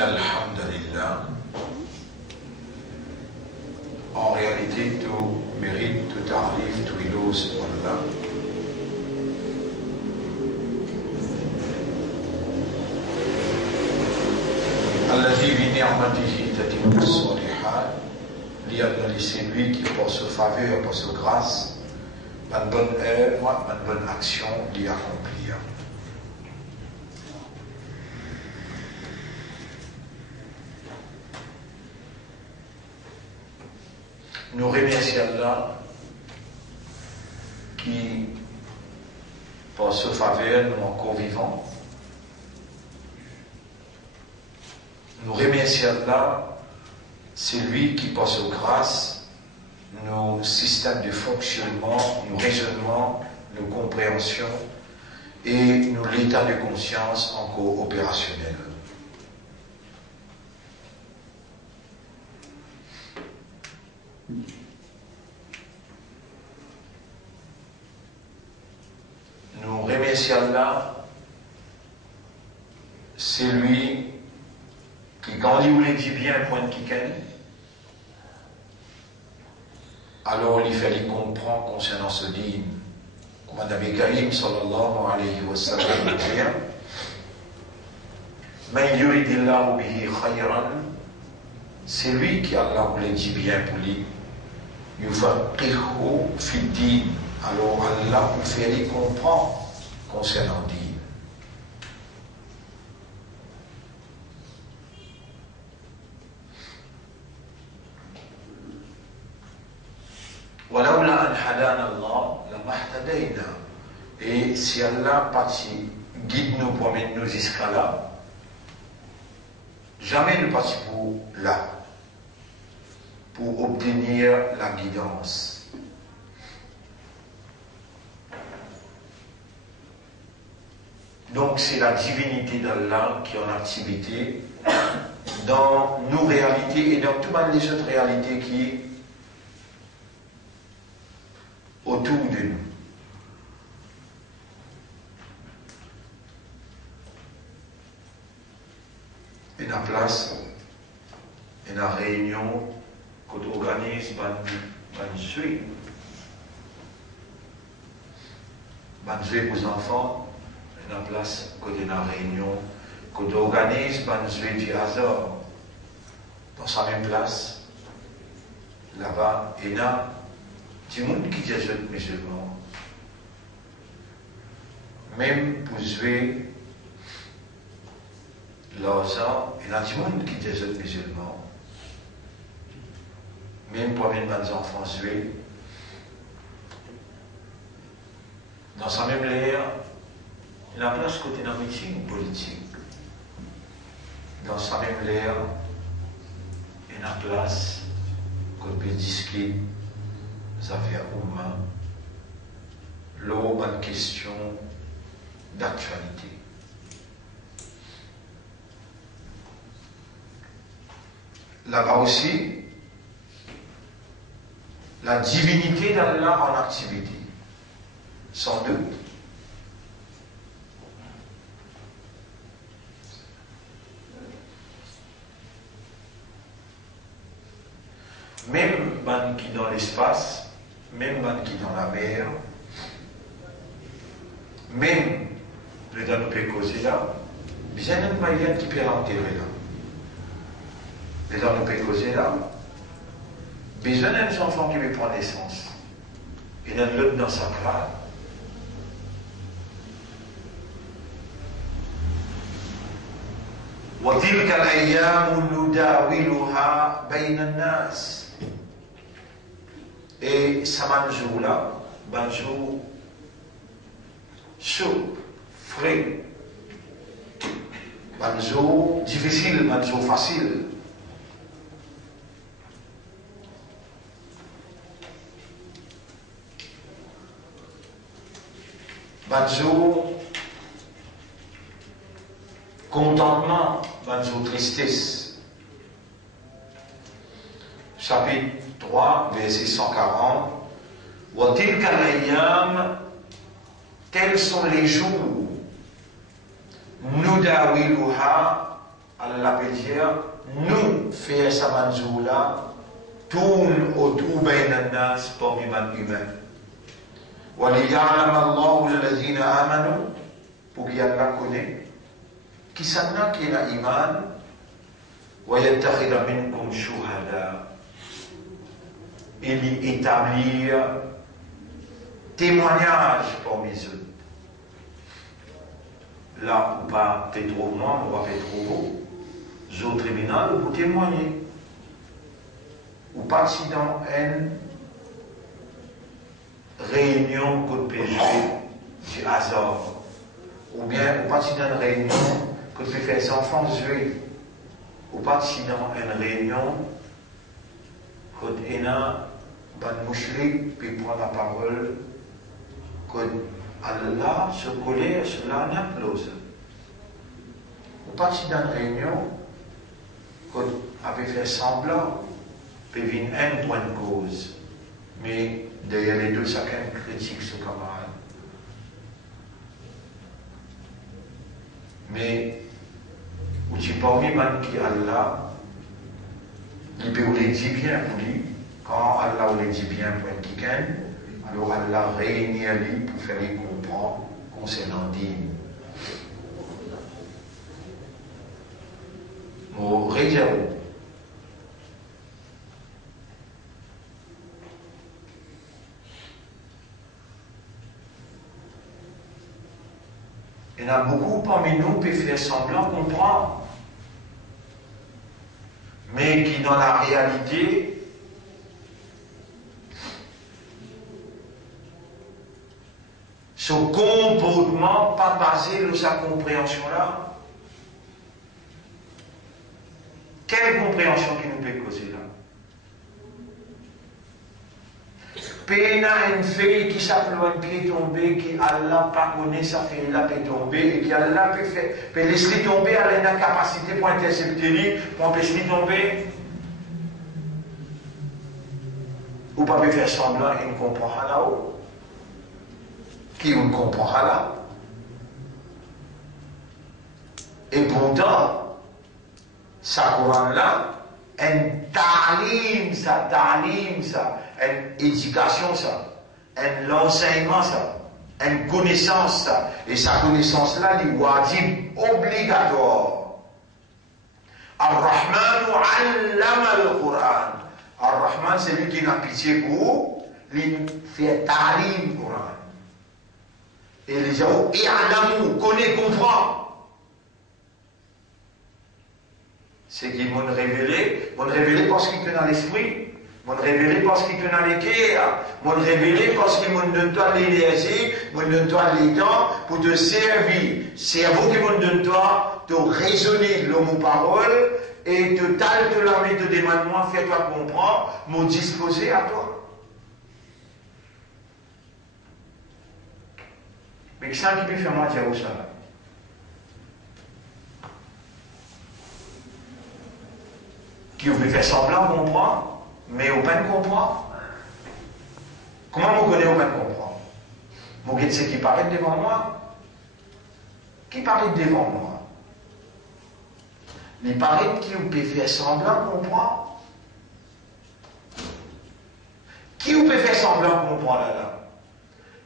الحمد لله. En réalité, tout mérite, tout arrive, tout illustre Allah. الذي بنعمته تتم الصالحات. C'est lui qui, par sa faveur, par sa grâce, une bonne œuvre, une bonne action, l'y accomplir. Nous remercions Allah qui, par sa faveur, nous encore vivants. Nous remercions Allah, c'est lui qui, par sa grâce, nos systèmes de fonctionnement, nos raisonnements, nos compréhensions et nos l'état de conscience encore opérationnel. Nous remercions Allah, c'est lui qui, quand il voulait dire bien, point qui gagne, alors il fallait comprendre concernant ce dîme. Comme Nabi Karim sallallahu alayhi wa sallam dit, man yuridillahu bihi khayran, c'est lui qui Allah voulait dire bien pour lui. Yufaqihu fi din. Alors Allah vous fait comprendre concernant dîme. ولولا أن هدانا الله لما اهتدينا. Et si Allah parti guide nous, promène nous jusqu'à là, jamais nous parti pour là, pour obtenir la guidance. Donc c'est la divinité d'Allah qui est en activité dans nos réalités et dans toutes les autres réalités qui autour de nous. Et la place, et la réunion qu'on organise pour les enfants, et la place côté la réunion qu'on organise du hasard dans sa même place là-bas et là du monde qui est jeune musulman, même pour jouer l'argent, il y a du monde qui est jeune musulman, même pour les enfants jouer, dans sa même l'air, il y a place côté d'un meeting politique. Dans sa même l'air, il y a place côté discuter des affaires humaines, l'aube en question d'actualité. Là-bas aussi, la divinité d'Allah en activité, sans doute. Même ban qui dans l'espace, même ban qui dans la mer, même le dans nous peut causer là, bien une moyenne qui peut l'enterrer là. Les gens nous peut causer là, besoin d'un enfant qui veut prendre naissance, et d'un l'autre dans sa crâne. وَتِلْكَ الْأَيَّامُ نُدَاوِلُهَا بَيْنَ النَّاسِ. Et ça manjour là, manjour chaud, frais, manjour difficile, manjour facile. Manjour contentement, manjour tristesse. Chapitre 3, verset 140. وَتِلْكَ الْأَيَّامِ, tels sont les jours, نُدَاوِلُهَا Allah peut dire, nous, faire ça manjoula, tourne autour d'un nas parmi les humains. وَلِيَعْلَمَ اللَّهُ الَّذِينَ آمَنُوا pour qu'il y ait la connaît, qui s'en a qui a iman, وَيَتَّخِذَ مِنْكُمْ شُهَدَاءَ et établir témoignage parmi eux. Là où pas t'es trop noir, on va faire trop beau. Au tribunal, vous témoignez. Ou pas si dans une réunion que péché du hasard. Ou bien, ou pas si dans une réunion que tu fais des enfants jouer. Ou pas si dans une réunion que tu as un mouchlik puis prend la parole que Allah se colère sur la naplose. Ou pas si dans une réunion que avait fait semblant puis vient un point de cause. Mais derrière les deux, chacun critique ce camarade. Mais, où tu parmi man qui Allah, il peut les dit bien pour lui, quand Allah les dit bien pour quelqu'un, alors Allah réunit à lui pour faire lui comprendre concernant dîme. Mon réserve. Il y en a beaucoup parmi nous qui font semblant comprendre, mais qui dans la réalité ce comportement pas basé sur sa compréhension-là. Quelle compréhension qui nous peut causer là? Pena une fille qui s'appelle un pied tombé, qui Allah pas connaît sa fille là peut tomber, et qui Allah peut laisser tomber, elle a une capacité pour intercepter, pour empêcher de tomber. Ou pas peut faire semblant, il ne comprend pas là-haut. Qui ne comprend pas là. Et pourtant, ça Coran là, un talim, ça, une éducation, ça, un enseignement, ça, une connaissance, ça, et sa connaissance-là, il wajib obligatoire. Ar-Rahman allama al-Quran. Ar-Rahman, c'est lui qui n'a pitié pour, il fait talim Quran. Et les gens, i'lamu, connaît, comprend. C'est qu'ils m'ont révélé parce qu'ils sont dans l'esprit, m'ont révélé parce qu'ils sont dans l'équerre, m'ont révélé parce qu'ils m'ont donné toi l'énergie, m'ont donné toi les temps pour te servir. C'est à vous qui m'ont donné toi de raisonner le mot parole et de tal de la mettre des mandements, fais-toi comprendre, m'ont disposé à toi. Mais ça qui peut faire moi dire où ça va? Qui vous fait semblant comprendre, mais au peine comprendre. Comment vous connaissez au peine comprendre? Vous dites c'est qui paraît devant moi? Qui paraît devant moi? Il paraît qui vous peut faire semblant comprendre? Qui vous peut faire semblant comprendre là?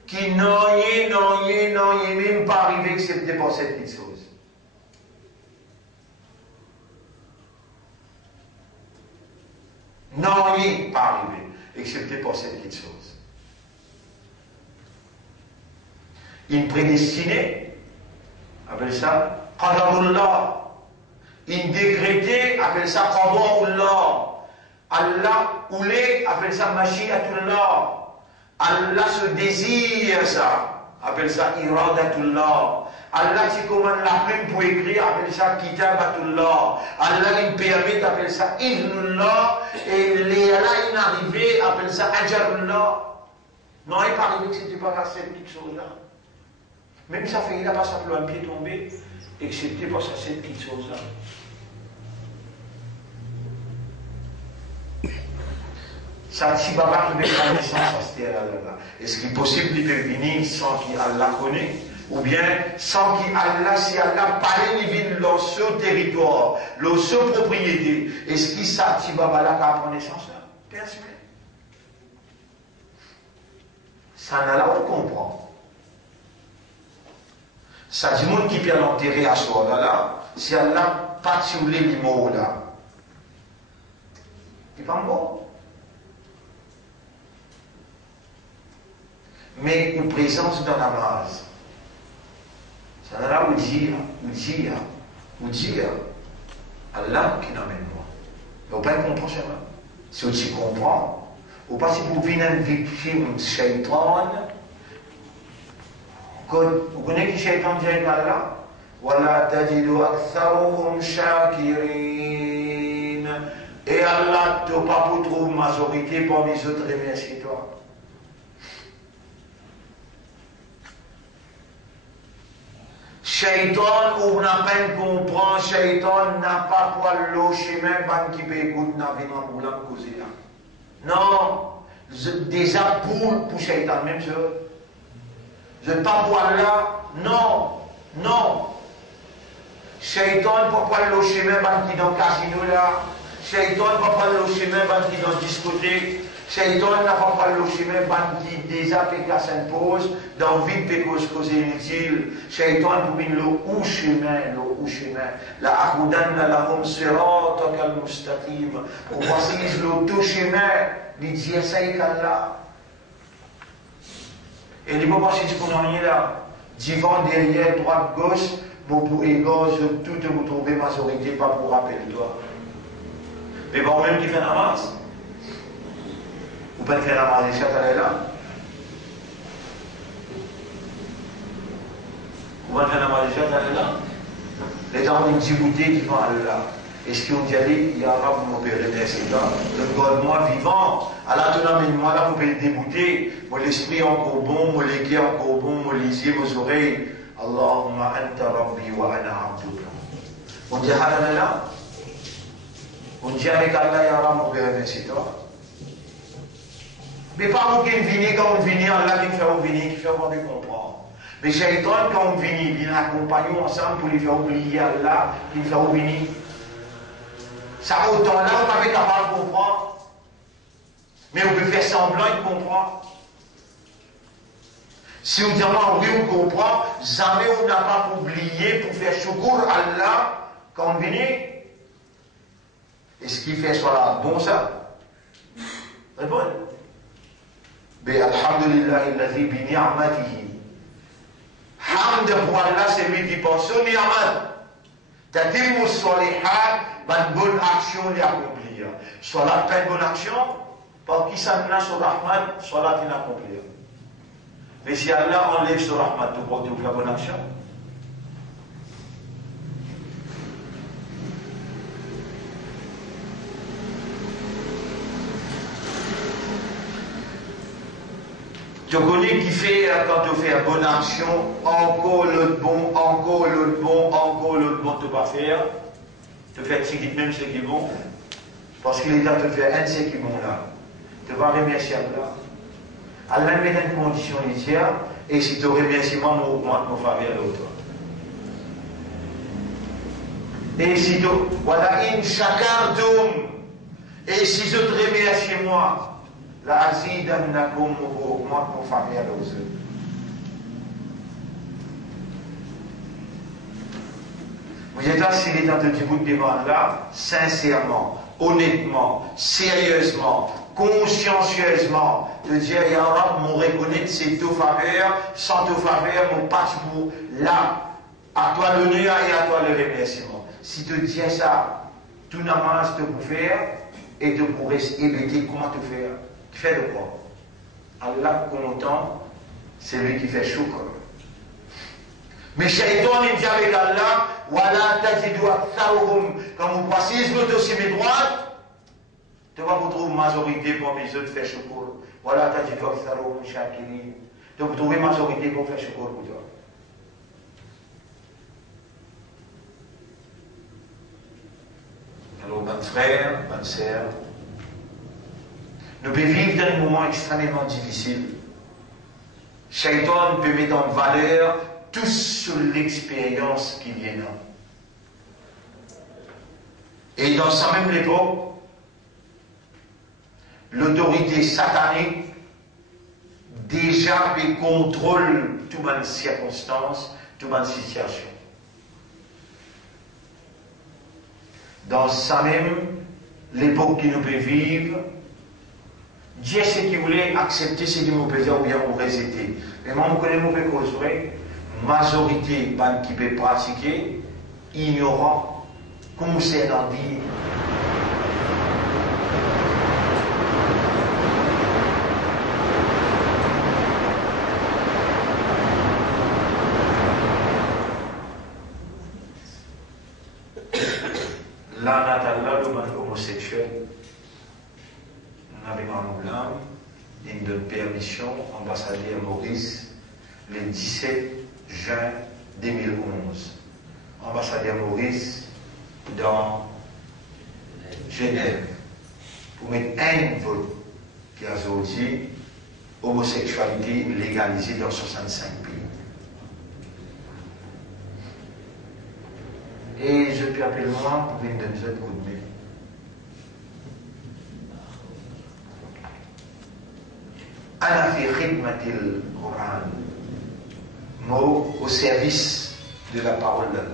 Qui n'en est même pas arrivé excepté pour cette petite chose. Non, il n'est pas arrivé, excepté pour cette petite chose. Une prédestinée, appelle ça Qadarullah. Une décrétée, appelle ça Qadarullah. Allah oulé, appelle ça Mashiatullah. Allah se désire ça, appelle ça Iradatullah. Allah qui commande la plume pour écrire, appelle ça Kitabatullah. Allah il permet, appelle ça Idnullah. Et les Allah il arrivé, appelle ça Ajarullah. Non, il n'est pas arrivé que c'était pas cette petite chose-là. Même ça fait, il n'a pas simplement un pied tombé, excepté pour cette petite chose-là. Ça, si Baba qui veut connaissance à cette terre-là, est-ce qu'il est possible de venir sans qu'Allah connaît? ou bien sans qu'Allah, si Allah parle de dans ce territoire, dans ce propriété, est-ce qu'il s'active à la connaissance là? Personne. Ça n'a là, on comprend. Ça dit, monde qui peut l'enterrer à soi là, si Allah pas sur les mots là, il va mort. Mais une présence dans la base. Ça n'a là où dire, Allah qui n'amène moi. Vous ne pouvez pas comprendre ça. Si vous comprenez, ou pas si vous venez une victime de shaitan, vous connaissez qui shaitan dit par là? Wala tajidu aktharuhum shakirin. Et Allah ne pas pour trouver majorité parmi les autres remercie toi. Shaitan, ou n'a pas comprend, Shaitan n'a pas pour le chemin, qui peut écouter, n'a pas pour la causer là. Non, déjà pour Shaitan, même je ne pas pour là, non. Shaitan, pourquoi le chemin, qui dans le casino là, Shaitan, pourquoi le chemin, qui dans la discothèque, Shaitan n'a pas le chemin, qui déjà fait qu'à s'impose, dans vie de cause inutile, Shaitan pour le chemin, la akhudanna lahum siratak al-mustaqim, on précise le tout chemin, il dit ça et qu'Allah. Et il ne peut pas si ce qu'on en est là, divan derrière, droite, gauche, vous pouvez gauche, tout vous trouvez majorité, pas pour rappeler toi. Mais bon, même qui fait la masse. Vous pouvez faire la masse des châtelains là. Vous pouvez faire la masse des châtelains là. Les gens ont une Djibouti qui vont aller là. Est-ce qu'ils ont dit aller, il y a un rap pour m'opérer des là. Le God, moi vivant, à la tonne moi là, vous pouvez le débouter. Mon esprit encore bon, mon légué encore bon, mon lisier, vos oreilles. Allahumma anta rabbi wa ana abduka. On dit là. On dit avec Allah, il y a un rap pour m'opérer des toi. Mais pas vous qui venez quand vous venez, Allah qui fait vous venir, qui fait vous comprendre. Mais Shaitan, quand vous venez, il accompagne ensemble pour lui faire oublier Allah, qui fait vous venir. Ça autant là, vous n'avez capable de comprendre. Mais vous pouvez faire semblant de comprendre. Si vous dites oui, vous comprenez, jamais on n'a pas oublié pour faire choukour Allah quand vous venez. Est-ce qu'il fait soit là bon ça? Répondez. Mais alhamdulillah, il bi ni'matihi. Hamd pour Allah, c'est lui qui pense au ni'mat. Tatimmu salihat, bonne action les accomplir. Soit la peine bonne action, par qui ça n'a sur Rahman, soit la fin accomplir. Mais si Allah enlève sur Rahman, tu peux faire bonne action. Tu connais qui fait, quand tu fais une bonne action, encore l'autre bon, tu vas faire. Tu fais ce qui même ce qui est bon. Parce qu'il est là, tu fais un de ce qui est bon là. Tu vas remercier Allah. Allah met une condition entière, et si tu remercies moi, on augmente mon faveur à l'autre. Et si tu, voilà, in shakartum, et si je te remercie moi, la azidannakum, on augmente mon faveur à l'autre. Vous êtes assis dans le bout de devant là, sincèrement, honnêtement, sérieusement, consciencieusement, de dire, Ya Rab, mon reconnaître c'est tout faveur, sans tout faveur, mon passe pour là, à toi l'honneur et à toi le remerciement. Si tu dis ça, tout n'a pas te pour faire, et te pourrais éviter comment te faire. Tu fais de quoi? Allah content, c'est lui qui fait choukr. Mais Shaitan, il dit avec Allah, Wala tajidu aktharuhum, quand vous passez le dossier mes droites, tu vas vous trouver majorité pour mes autres faire choukr. Wala tajidu aktharuhum shakirin. Tu vas vous trouver majorité pour faire choukr pour toi. Alors, mon frère, ma sœur, nous pouvons vivre dans un moment extrêmement difficile. Shaitan peut mettre en valeur tous sur l'expérience qu'il y en a. Et dans sa même époque, l'autorité satanique déjà contrôle toute une circonstance, toute une situation. Dans sa même l'époque qui nous peut vivre, Dieu c'est qui voulait accepter ce qui nous peut dire ou bien nous résister. Mais moi, je connais mauvais cause, majorité qui peut pratiquer, ignorant, comme c'est dans la vie. Là, le monde homosexuel, nous avons une permission, ambassadeur Maurice, le 17 juin 2011. Ambassadeur Maurice dans Genève, pour mettre un vote qui a dit homosexualité légalisée dans 65 pays. Et je peux appeler moi pour venir donner un coup de main. Ana fi khidmatil Coran, mot au service de la parole d'Allah.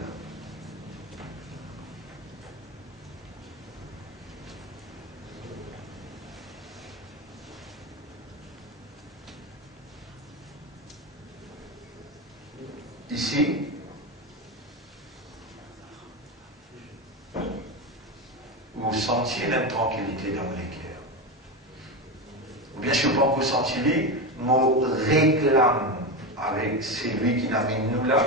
Ici, vous sentiez l'intranquillité dans les cœurs. Ou bien, je ne sais pas que vous sentiez, nous réclame avec celui qui n'a mis nous là,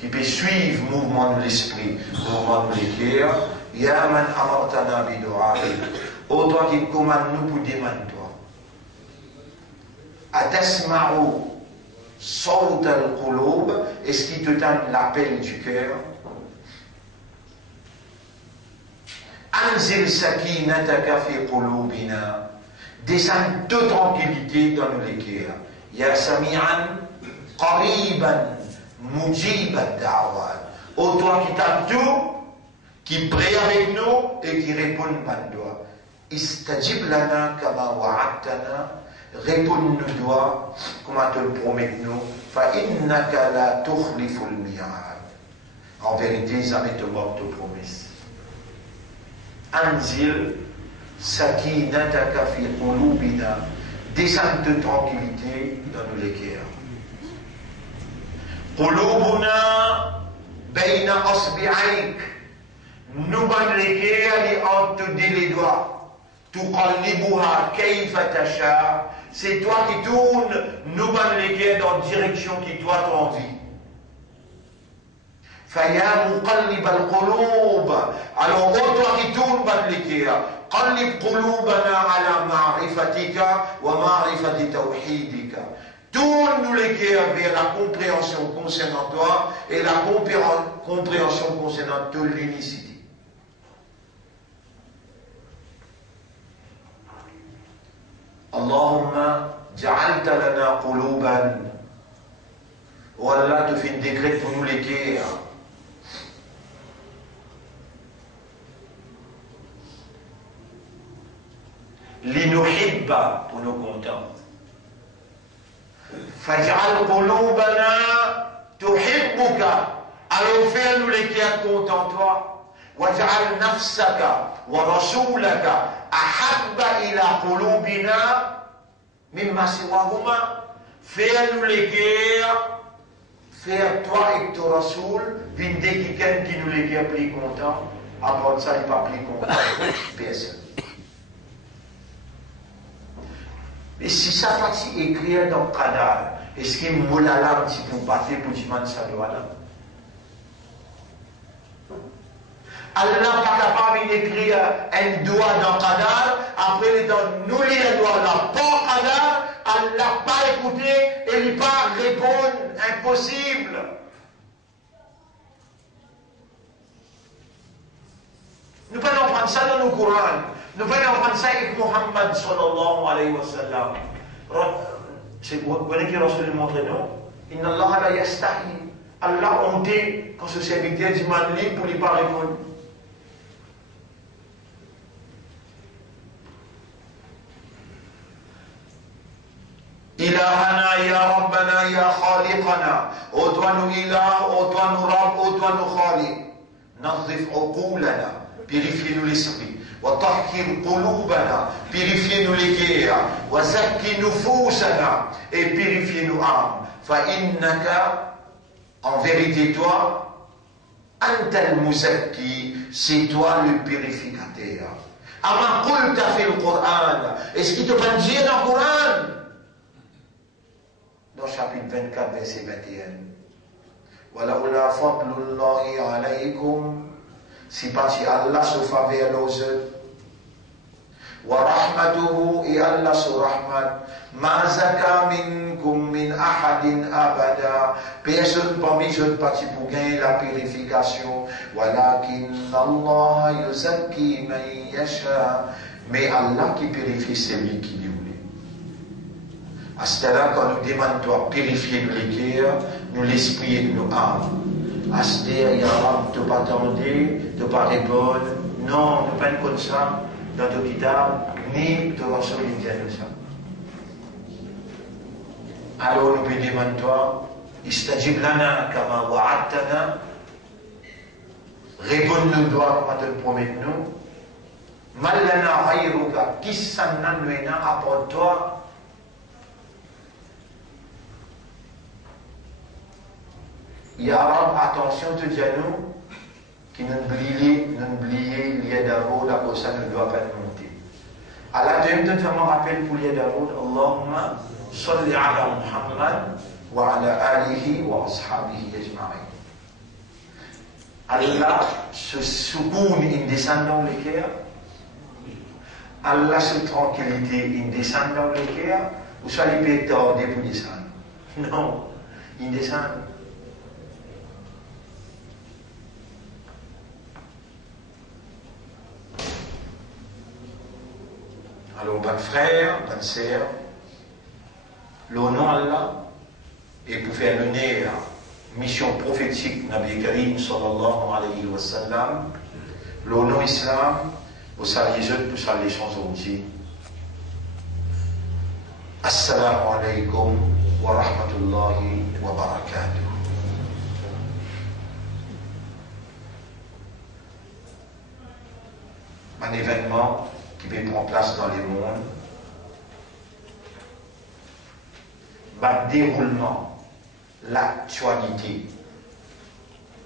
qui peut suivre le mouvement de l'esprit, le mouvement de l'équerre. Ya man amartana bidu'a'i. Ô toi qui commande nous pour demander toi. Atasma'u sawt al-qulub. Est-ce qu'il te donne l'appel du cœur? Anzil sakinataka fi qulubina. Descends de tranquillité dans nos cœurs. Ya sami'an qariban mujib ad-da'wat. Ô toi qui t'as tout, qui prie avec nous et qui répond par toi. Istajib lana kama wa'adtana. Réponds-nous toi, comme te le promet nous. Fa innaka la tukhliful mi'ad. En vérité, jamais te mort de promesse. Anzil sakinataka fi qulubina. Descends de tranquillité dans nos cœurs. Qulubuna bayna asbi'aik. Nous ban les cœurs entre les doigts. Tuqallibuha kayfa tasha. C'est toi qui tournes, nous ban les cœurs dans la direction qui toi t'as envie. Faya muqallib al-qulub. Alors, toi qui tournes ban les cœurs, qallib qulubana ala ma'rifatika wa ma'rifati tawhidika. Tourne-nous les cœurs vers la compréhension concernant toi et la compréhension concernant de l'unicité. Allahumma ja'alta lana quluban. Oh Allah, tu fais un décret pour nous les cœurs. Linuhibba, pour nous contents. Faj'al qulubana tuhibbuka. Alors fais-nous les cœurs contents toi. Waj'al nafsaka wa rasulaka ahabba ila qulubina mimma siwahuma. Fais-nous les cœurs, faire toi et ton rasoul, vinde quelqu'un qui nous les cœurs plus contents. Après ça, il n'est pas plus content. Personne. Mais si ça partie écrire dans le canal, est-ce qu'il y a une alarme si vous battez pour dire que ça doit là? Allah n'est pas capable d'écrire un doigt dans le canal, après il donne nous lire un doigt là, pas le canal, Allah n'a pas écouté et il n'a pas répondre, impossible. Nous pouvons prendre ça dans le Coran. Nous pouvons prendre ça avec Muhammad sallallahu alayhi wa sallam. Vous connaissez qui Rasul montre nous? Inna Allah la yastahi Allah honté quand ce serviteur dit manli pour lui pas répondre. إلهنا يا ربنا يا خالقنا أوتوانو إله أوتوانو رب أوتوانو خالق نظف عقولنا purifie-nous l'esprit وطهر قلوبنا purifie-nous les cœurs وزكي نفوسنا et purifie-nous âmes فإنك en vérité toi أنت المزكي c'est toi le purificateur أما قلت في القرآن est-ce qu'il te peut dire dans le Coran dans chapitre 24, verset 21. وَلَوْلَا فَضْلُ اللَّهِ عَلَيْكُمْ si pas si Allah se faveur aux eux. وَرَحْمَتُهُ et Allah se rahmat. مَا زَكَى مِنْكُمْ مِنْ أَحَدٍ أَبَدًا personne parmi eux pas pour gagner la purification. وَلَكِنَّ اللَّهَ يُزَكِّي مَنْ يَشَاءُ mais Allah qui purifie celui qui lui voulait. À ce là quand nous demandons toi purifier nos cœurs, nous l'esprit et nos âmes. À ce là, ya Rab, tu ne pas attendre, tu ne pas répondre. Non, ne pas comme ça dans ton kitab, ni de Rasul de ça. Alors nous demandons toi, istajib lana kama wa'adtana, réponds-nous toi comme tu le promets nous. Mal lana ghayruka, qui s'en a à part toi. Ya Rab, attention, tu dis à nous, qui nous oubliez l'IA d'Avoud, la cosa ne doit pas monter. À la deuxième, tu me rappelles pour l'IA d'Avoud, Allahumma salli ala Muhammad wa ala alihi wa ashabihi ajma'in. Allah se soukoun in descend dans le cœur. Allah se tranquillité in descend dans le cœur. Ou soit il peut tarder pour descendre. Non, il descend. Alors, bonne frère, bonne sœur, l'honneur Allah, et pour faire l'honneur, mission prophétique Nabi Karim sallallahu alayhi wa sallam, l'honneur islam, vous saluez eux, vous saluez sans aujourd'hui. Assalamu alaikum wa rahmatullahi wa barakatuh. Un événement qui va prendre place dans les mondes, va déroulement, l'actualité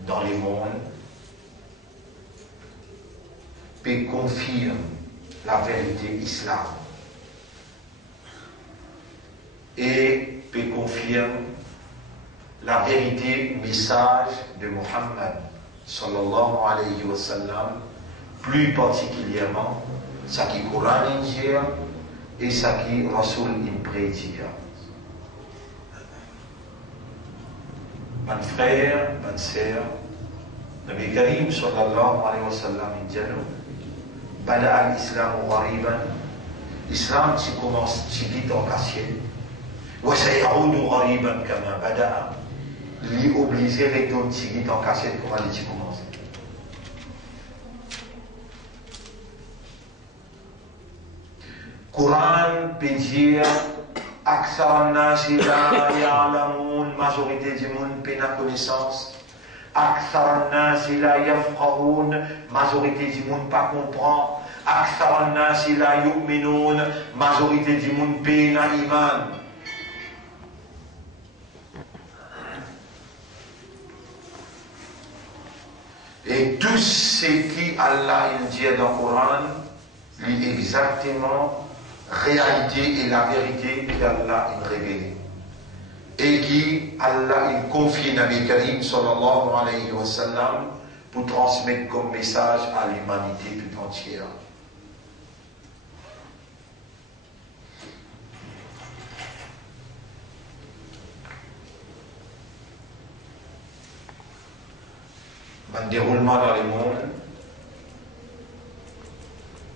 dans les mondes, peut confirmer la vérité islam et peut confirmer la vérité message de Muhammad sallallahu alayhi wa sallam, plus particulièrement ce qui Coran dit et ce qui Rasul prédit. Mon frère, ma sœur, Nabi Karim sallallahu alayhi wa sallam dit Bada al-Islam ghariban, l'Islam qui commence qui dit en cassier, wa sayaoudu ghariban kama bada'a, lui obliger les dons qui dit en cassier comment il commence. Coran peut dire Aksar nasi la ya'lamun, majorité du monde peut la connaissance. Aksar nasi la yafqahun, majorité du monde pas comprend. Aksar nasi la yu'minun, majorité du monde peut la iman. Et tout ce qui Allah il dit dans le Coran, lui exactement réalité et la vérité qu'Allah il révèle. Et qui Allah il confie Nabi Karim sallallahu alayhi wa sallam pour transmettre comme message à l'humanité tout entière. Un déroulement dans le monde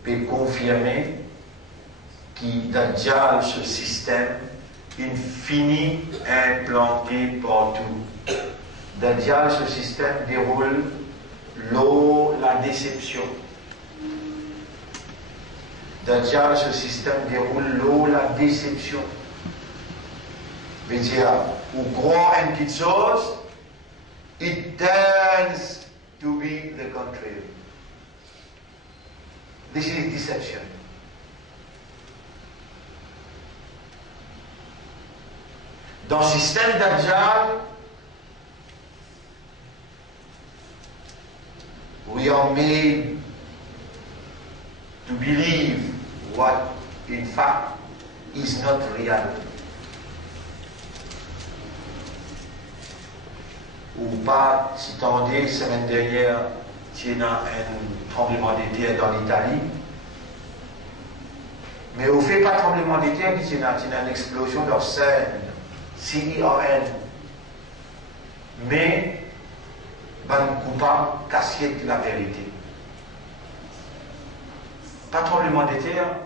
peut confirmer qui Dajjal, ce système, il finit implanté partout. Dajjal, ce système déroule l'eau, la déception. Dajjal, ce système déroule l'eau, la déception. Veut dire, ou croit une petite chose, it turns to be the contrary. This is deception. Dans le système Dajjal, we are made to believe what in fact is not real. Ou pas, si tendez, semaine dernière, il y a un tremblement de terre dans l'Italie. Mais au fait pas tremblement de terre, il y a une explosion de scène, CERN. Mais, ban coupable, cassiette la vérité. Pas tremblement de terre,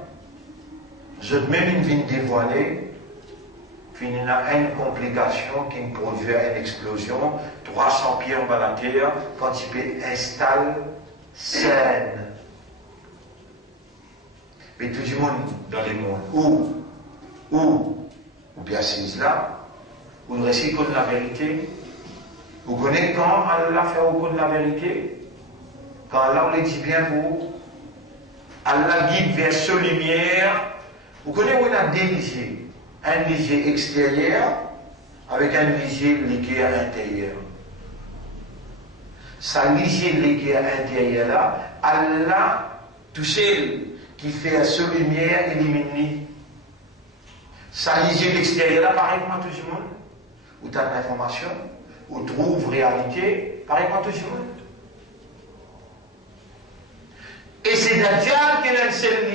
je même une vigne dévoilée, puis il y a une complication qui produit une explosion, 300 pieds en bas de la terre, quand il installe scène. Mais tout le monde dans le monde, ou bien c'est là, où le récit connaît la vérité. Vous connaissez quand Allah fait au de la vérité? Quand Allah le dit bien pour Allah guide vers ce lumière. Vous connaissez où il y a deux ligiers? Un ligier extérieur avec un ligier liquide intérieur. Sa ligier liquide intérieur là, Allah, tout seul qui fait ce lumière, élimine. Sa ligier extérieur là, pareil comme tout le monde, où tu as l'information, où tu trouves réalité, pareil comme tout le monde. Et c'est Dajjal qui est le seul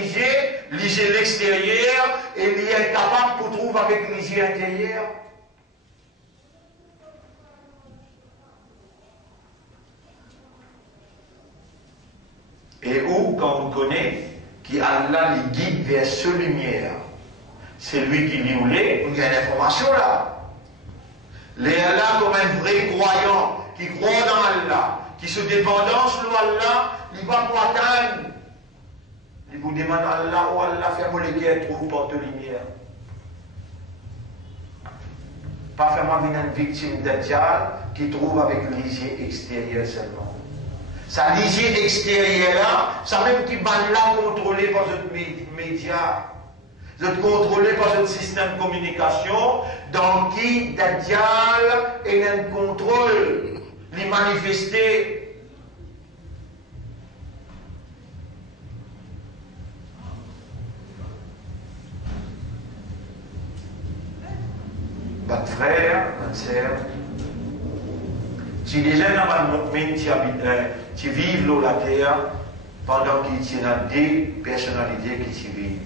liger l'extérieur, et il est capable pour trouver avec liger intérieur. Et où, quand on connaît, qui Allah les guide vers ce lumière, c'est lui qui lui voulait, il y a une information là. Les Allah comme un vrai croyant, qui croit dans Allah, qui se dépendance de Allah, il va pour atteindre. Il vous demande à Allah, ou Allah fait moi les guerres, trouve porte lumière. Pas faire venir une victime Dajjal qui trouve avec l'isier extérieur seulement. Sa lisier extérieur là, ça même qui va là contrôlé par notre média, vous êtes contrôlé par notre système de communication, dans qui Dajjal est un contrôle, les manifester. Votre frère, votre sœur, si déjà dans le monde qui vivent sur la terre, pendant qu'il y a des personnalités qui s'y vivent.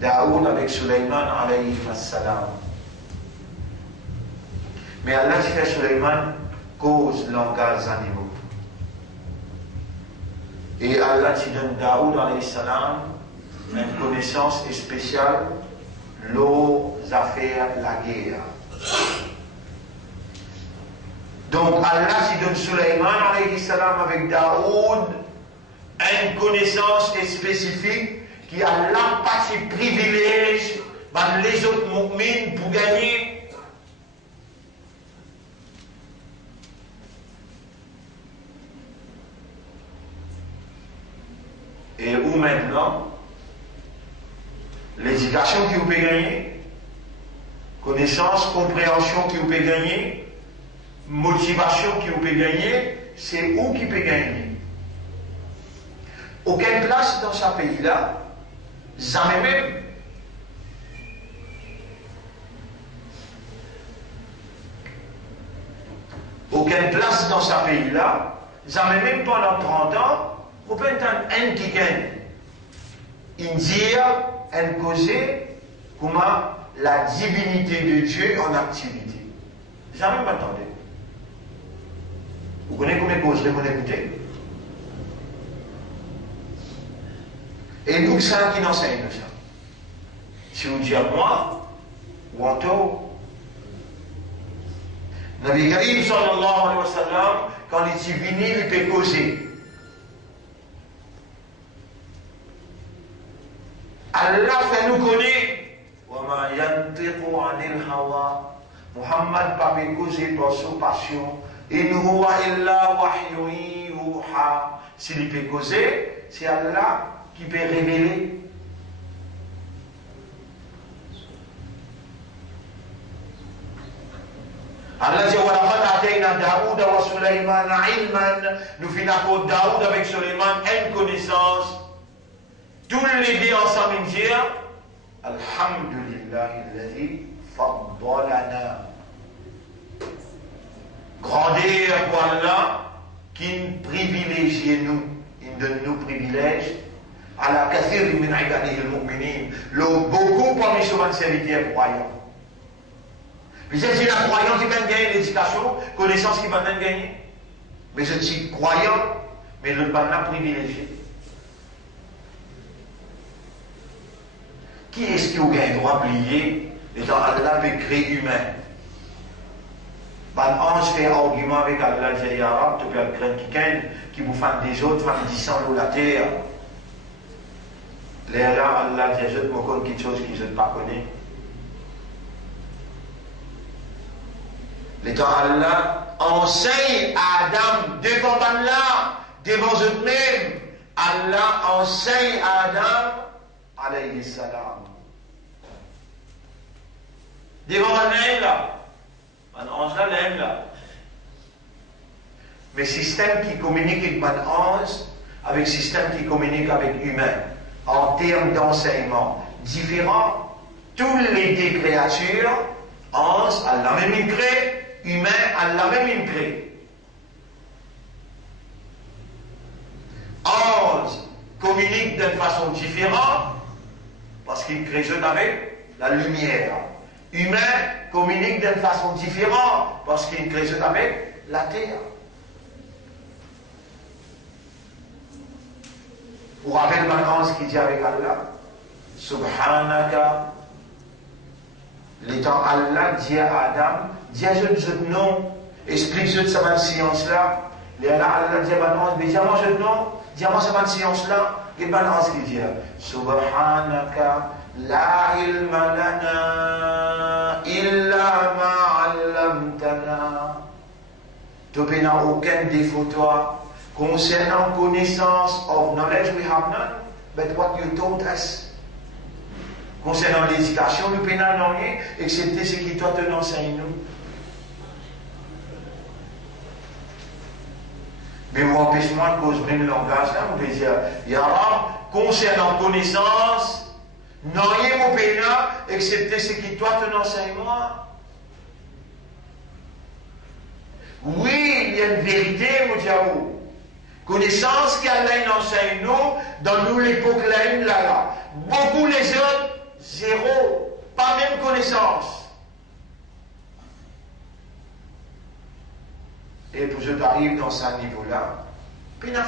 Daoud avec Suleiman alayhi salam. Mais Allah qui fait Suleiman cause langage animaux. Et Allah qui donne Daoud alayhi salam une connaissance spéciale aux affaires, la guerre. Donc Allah qui donne Suleiman alayhi salam avec Daoud une connaissance spécifique qui a l'empathie privilège dans les autres mu'mins pour gagner. Et où maintenant, l'éducation qui vous peut gagner, connaissance, compréhension qui vous peut gagner, motivation qui vous peut gagner, c'est où qui peut gagner. Aucune place dans ce pays-là, jamais même. Aucune place dans ce pays-là, jamais même pendant 30 ans, on peut entendre un qui gagne. Il dit, un causé, comment la divinité de Dieu en activité. Jamais m'attendez. Vous connaissez combien de causes de mon écouter? Et nous, ça qui n'enseigne ça. Si vous dites à moi, ou en tout, Nabi Karim sallallahu alayhi wa sallam, quand il est venu, il peut causer. Allah fait nous connaître. وَمَا يَنْطِقُ عَنِ الْهَوَىٰ. Muhammad pas peut causer par son passion. إِنْ هُوَ إِلَّا وَحْيٌ يُوحَىٰ. S'il peut causer, c'est Allah qui peut révéler. Allah dit وَلَقَدْ آتَيْنَا دَاوُودَ وَسُلَيْمَانَ عِلْمًا. Nous finissons Daoud avec Suleiman une connaissance. Tous les deux ensemble dire Alhamdulillah alladhi faddalana. Grandeur pour Allah qui nous privilégie nous, il donne nous privilèges. Ala kathir min ibadihi al-mu'minin. Beaucoup parmi ses serviteurs croyants. Mais c'est la croyance qui va gagner l'éducation, connaissance qui va gagner. Mais je suis croyant, mais le pas privilégié. Qui est-ce qui a le droit de plier étant Allah peut créer humain? Ben, ange fait un argument avec Allah, dit Arab, tu peux le craindre qui vous fait des autres, fait 10 ans de la terre. Là, Allah dit, je ne connais quelque chose que je ne pas connais. L'étant Allah enseigne à Adam devant Allah, devant eux-mêmes. Allah enseigne à Adam, alayhi salam. Devant un là, un ange là, l'aime là. Mais système qui communique avec un ange, avec système qui communique avec humain, en termes d'enseignement différents, toutes les deux créatures, ange, Allah même une crée, humain, Allah même une crée. Ange communique d'une façon différente, parce qu'il crée juste avec la lumière. Humain communique d'une façon différente, parce qu'il crée juste avec la terre. Vous rappelez maintenant ce qu'il dit avec Allah? Subhanaka. L'étant Allah dit à Adam, dis à je nom, explique-je cette science-là. Allah dit à Adam, mais dis-moi je nom, dis-moi cette science-là. Et maintenant ce qu'il dit, Subhanaka. La ilma lana illa ma 'allamtana. Tu n'as aucun défaut toi concernant connaissance of knowledge we have none, but what you taught us. Concernant l'éducation, nous n'avons rien, excepté ce qui toi te enseigne nous. Mais vous empêchez moi de cause même le langage là, vous pouvez dire, Yara, concernant connaissance, non, rien mon pénal, excepté ce qui toi te enseigne moi. Oui, il y a une vérité, mon diao. Connaissance qu'Allah enseigne nous, dans nous l'époque là. Beaucoup les autres, zéro, pas même connaissance. Et pour je t'arrive dans ce niveau-là, puis nous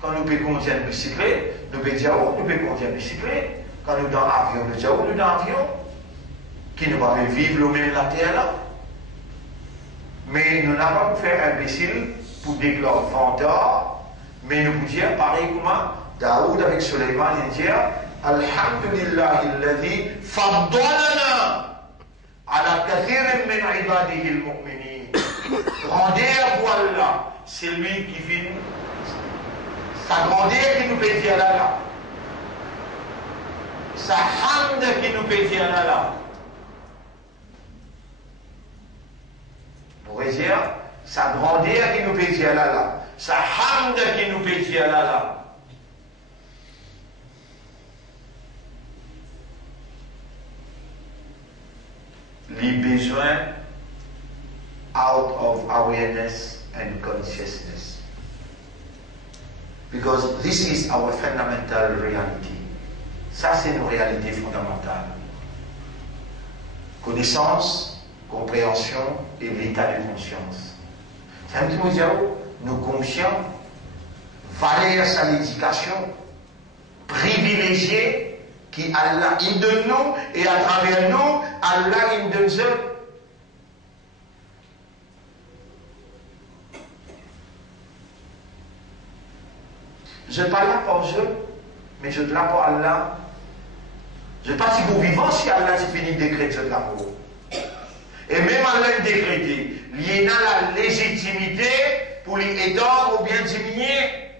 quand nous pouvons conduire une bicyclette, nous pouvons dire, nous pouvons conduire une bicyclette. Quand nous dans l'avion, nous disons, nous dans l'avion, qui ne va pas vivre le même la terre là. Mais nous n'avons pas fait imbécile pour déclarer fantôme, mais nous pouvons dire, pareil comment Daoud avec Suleiman, il dit, Alhamdulillah, alladhi faddalana ala kathirin min ibadihi al-mu'minin. Grandeur pour Allah, c'est lui qui vient, sa grandeur qui nous fait dire là. Sa hamd qui nous peut dire là. Vous pouvez dire, sa grandeur qui nous peut dire là. Sa hamd qui nous peut dire là. Les besoins out of awareness and consciousness. Because this is our fundamental reality. Ça, c'est une réalité fondamentale. Connaissance, compréhension et l'état de conscience. C'est un petit mot dire, nous conscients, valeur sa l'éducation, privilégié, qui Allah il donne nous, et à travers nous, Allah il donne eux. Je ne suis pas là pour je, mais je suis là pour Allah. Je ne suis pas si vous vivant si Allah s'est fini de décréter je suis là pour vous. Et même Allah décrété, il y a la légitimité pour les étendre ou bien diminuer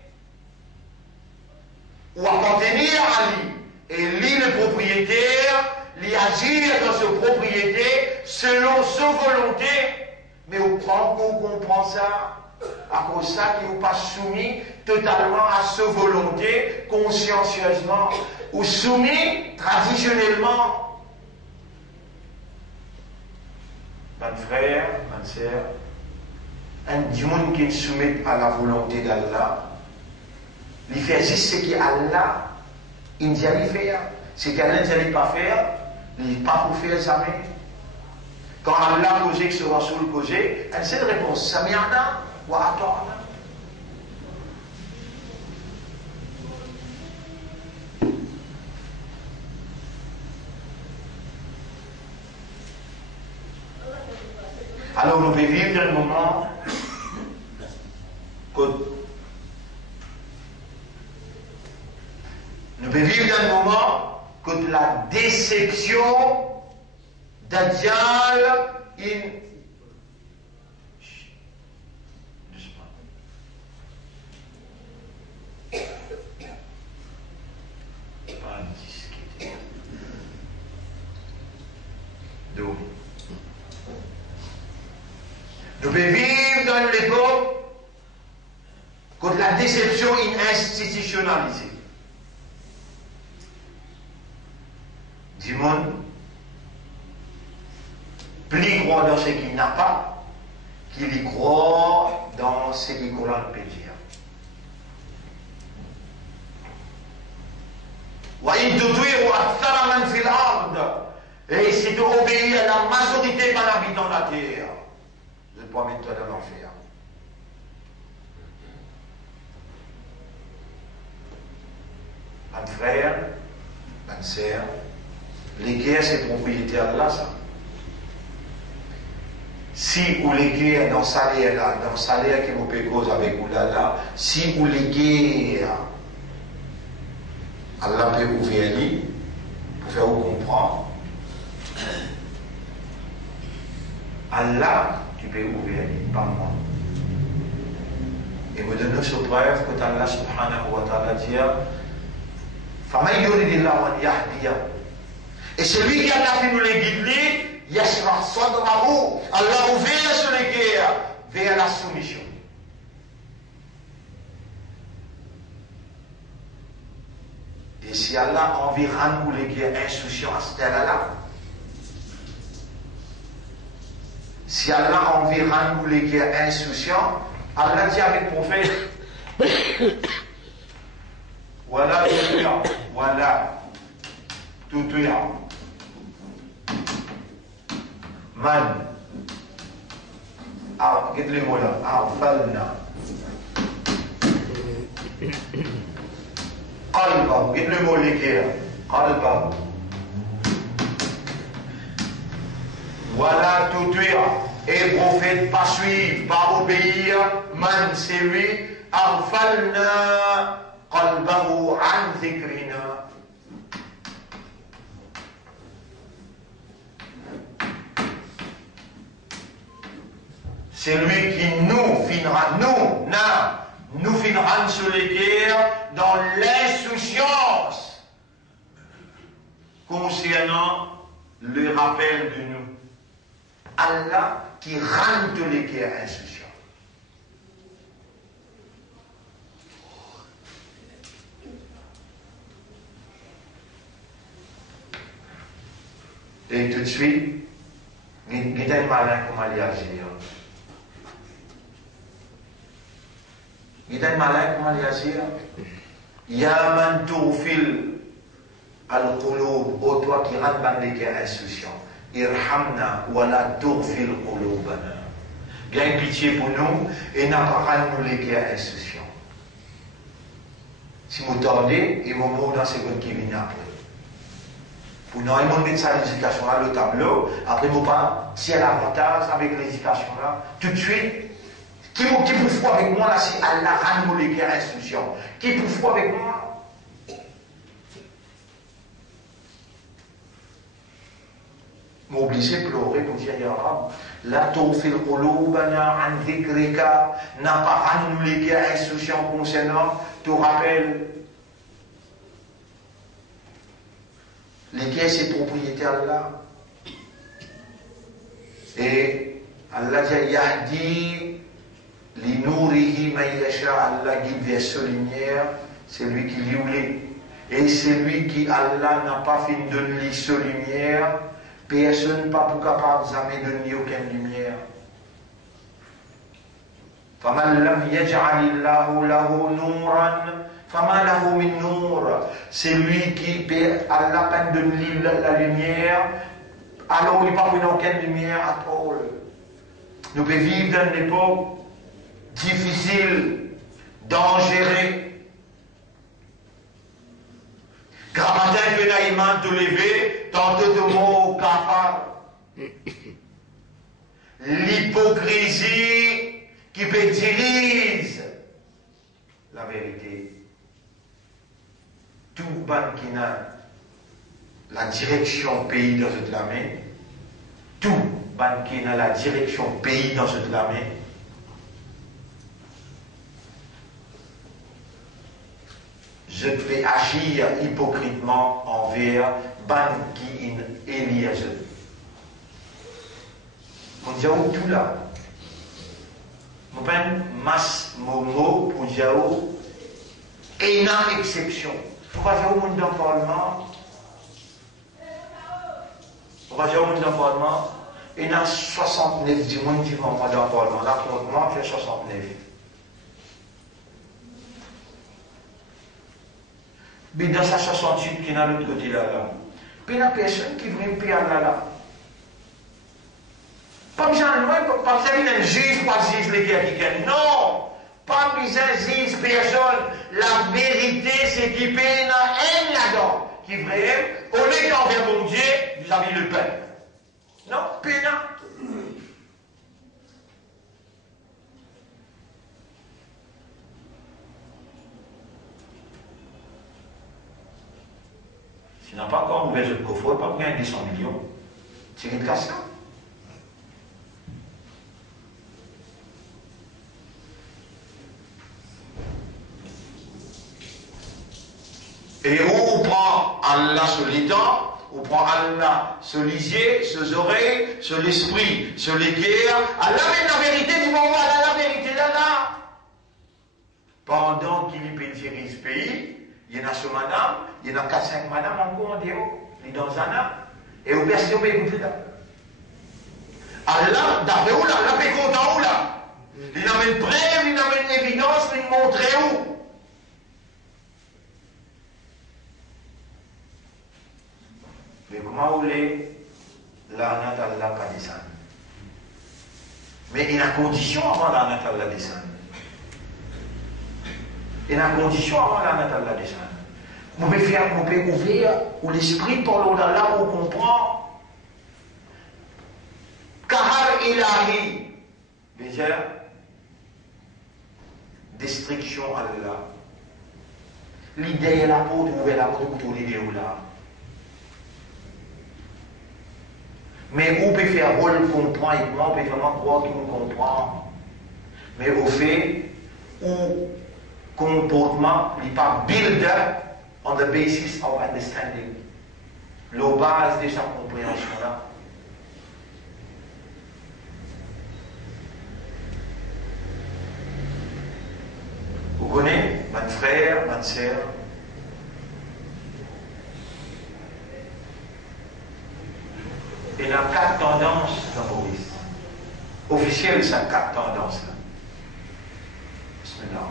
ou appartenir à lui. Et lui, le propriétaire, lui agir dans sa propriété selon sa volonté. Mais on comprend ça à cause de ça qu'il n'est pas soumis totalement à sa volonté, consciencieusement, ou soumis traditionnellement. Mon frère, ma sœur, un monde qui est soumis à la volonté d'Allah, il fait juste ce qu'Allah il dit à faire. Ce qu'Allah ne dit pas faire, il n'est pas pour faire jamais. Quand Allah causait que ce Rasoul causait, elle sait la réponse. Sami'na wa ata'na. Alors nous devons vivre dans le moment que nous devons vivre dans le moment que la déception Dajjal doucement. Pas discuter. Donc, nous devons vivre dans l'époque contre la déception institutionnalisée du monde, plus croit dans ce qu'il n'a pas, qu'il y croit dans ce qu'il peut dire. Et c'est d'obéir à la majorité des habitants de la terre. Je ne vais pas mettre toi dans l'enfer. Mon frère, ma sœur, les guerres, c'est propriété à Allah, ça. Si vous les guerres dans le salaire là, dans le salaire que vous payez cause avec vous là, si vous les guerres, Allah peut vous faire lire, pour faire vous comprendre. Allah, tu peux ouvrir lire, pas moi. Et vous donnez ce preuve que Allah subhanahu wa ta'ala dit فَمَنْ يُرِدِ اللَّهُ أَنْ يَهْدِيَهُ. Et celui qui a fait nous les guider, Yashra Sadrahu, Allah ouvert sur les guerres vers la soumission. Et si Allah environne nous les guerres insouciants à ce terrain-là, si Allah environne nous les guerres insouciants, Allah dit avec le prophète Voilà tutuya, voilà tutuya. Man, regarde les mots là, Arfalna. Qalba, regarde le mot l'équerre, Qalba. Voilà tutuya. Et prophète, pas suivre, pas obéir, man, c'est lui, Arfalna. قلبه عن ذكرنا. C'est lui qui nous finira, nous finira sur les guerres dans l'insouciance concernant le rappel de nous. Allah qui rend les guerres insouciantes. Et tout de suite, il y a un malin comment il agir. Il y a un malin comment il agir. Ya man tughfil al-qulub, ô toi qui rends ban les cœurs insouciants. Irhamna wa la tughfil qulubana. Gagne pitié pour nous et n'a pas rendre nous les cœurs insouciants. Si vous tordez, il va mourir dans ce secondes qui viennent après. Pour nous, ils vont mettre ça l'éducation là, le tableau. Après, vous pas, si elle a l'avantage avec l'éducation là, tout de suite, Qui peut faire avec moi là, c'est Allah rend les guerres instruction. Qui peut faire avec moi? M'obliger à pleurer pour dire Ya Rab, la tawfil qulubana an dhikrika, n'a pas rend les guerres instruction concernant, te rappelle. Les guerres, c'est propriété Allah. Et Allah dit Yahdi. L'inourihi maïyasha, Allah guide vers sa lumière, c'est lui qui lui voulait. Et c'est lui qui, Allah n'a pas fini de donner sa lumière, personne n'a pas capable jamais de donner aucune lumière. فَمَنْ لَمْ يَجْعَلِ اللَّهُ لَهُ نُورًا فَمَا لَهُ مِنْ نُورٍ. C'est lui qui, Allah peine de donner la lumière, alors il n'y a pas aucune lumière à tout. Nous pouvons vivre dans une époque difficile, dangereux. Quand matin, que naïman te lever, tantôt de mots au cafard. L'hypocrisie qui pétrise la vérité. Tout ban qui n'a la direction pays dans cette main, tout ban qui n'a la direction pays dans cette main, je vais agir hypocritement envers ban qui Eliezer. Mon diao tout là. Mon peine masse momo pour diao et non exception. On va dire au monde d'enfoulement. On va dire au monde d'enfoulement. Et dans 69 du monde qui vont pas d'enfoulement. Là, pour moi, j'ai 69. Mais dans sa 68 qui est dans l'autre côté là, puis il y a personne qui veut payer là. Pas besoin de un juge, pas de juge les qui non, pas besoin de juge personne. La vérité, c'est qu'il paye un là-dedans, qui est vrai, au lieu qu'envers mon Dieu, vous avez le pain. Non, paye. Tu n'as pas encore ouvert le coffre, pas gagné 200 millions. C'est une casse. Et où on prend Allah sur les dents, on prend Allah sur les yeux, sur les oreilles, sur l'esprit, sur les cœurs. Allah met la vérité du moment, Allah la vérité là. Pendant qu'il pulvérise ce pays, il y en a ce madame, il y en a 4-5 madame encore en dehors, il est dans un an, et au personne ne peut écouter là. Allah, d'après où là, Allah peut content où là. Il amène preuve, il amène évidence, il montre où. Mais comment vous voulez l'anat Allah qu'à descendre? Mais il y a condition avant l'anat Allah descendre. Il y a condition avant l'anat Allah descendre. Vous pouvez faire, vous pouvez ouvrir, ou l'esprit pour l'Allah, vous comprend. Kahar ilahi. Déjà, destruction à Allah. L'idée est la peau, vous pouvez la peau, vous l'idée ou là. Mais on peut faire rôle comprend et moi, on peut vraiment croire qu'on comprend. Mais au fait, où comportement n'est pas build up on the basis of understanding. La base de sa compréhension-là. Vous connaissez, mon frère, ma soeur, il y a 4 tendances dans Maurice. Officielles, c'est 4 tendances. Bismillah.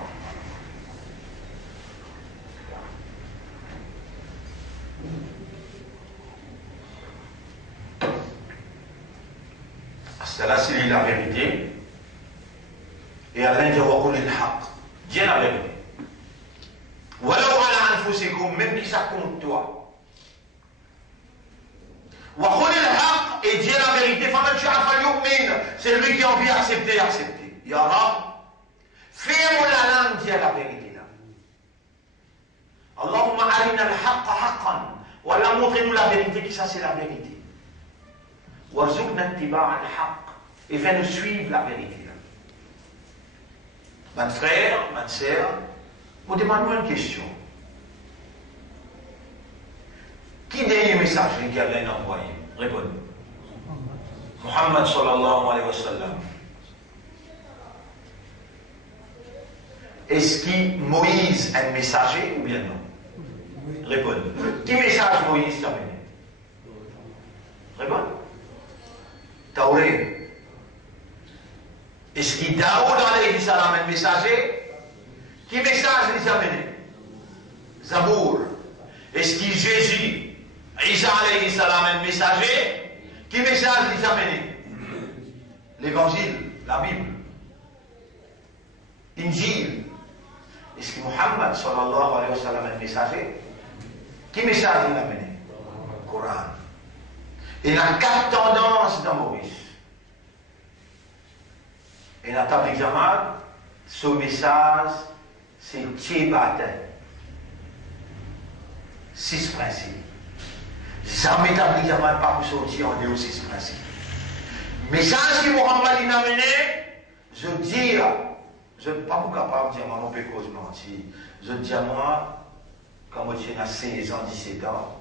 Cela, c'est la vérité. Et Allah dit wa qul al-haq. Dis la vérité. Walau ala anfusikum, même si ça compte toi. Et dire la vérité, c'est lui qui a envie d'accepter, accepter. Ya Rab, Fais-moi la langue dire la vérité là. Allahumma arina al-haqqa haqqan. Voilà, montrez-nous la vérité, que ça c'est la vérité. Warzuqna ittiba' al-haqq. Et fais-nous suivre la vérité là. Mon frère, ma sœur, vous demandez une question. Qui dernier message qu'Allah a envoyé? Répondez. Muhammad sallallahu alayhi wa sallam. Est-ce que Moïse est un messager ou bien non? Répondez. Qui message Moïse t'a mené? Répondez. Tauré. Est-ce que Daoud alayhi salam est un messager? Qui message les a mené? Zabour. Est-ce que Jésus, Isa alayhi salam est un messager? Qui message les a mené? L'évangile, la Bible. Injil. Est-ce que Muhammad sallallahu alayhi wa sallam est un messager? Qui message il a mené? Coran. Il y a 4 tendances dans Maurice. Et la table d'examen, ce message, c'est Tchébatin. 6 principes. Jamais table d'examen pas pour sortir en dehors 6 principes. Message que Muhammad a mené, je dis, je ne suis pas capable de dire, moi, on peut cause mentir. Je dis à moi, quand moi j'ai 16 ans, 17 ans,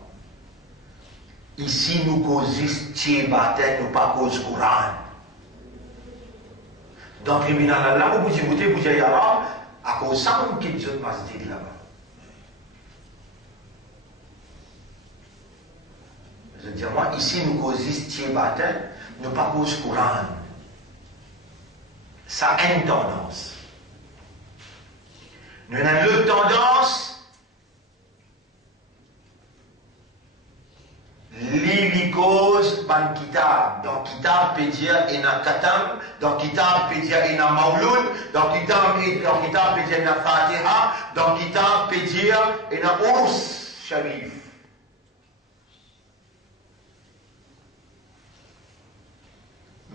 ici nous causons Tchébatin, nous pas cause Coran. Dans le tribunal là, vous dites, vous dites, Yara, à cause de ça, on quitte le masjid là-bas. Je dis à moi, ici nous causons Tchébatin, nous pas cause Coran. Ça a une tendance. Nous avons l'autre tendance, l'hélicose ban kitab. Dans kitab peut dire ina katam, dans kitab peut dire ina maouloud, dans kitab peut dire ina fatiha, dans kitab peut dire ina urus sharif.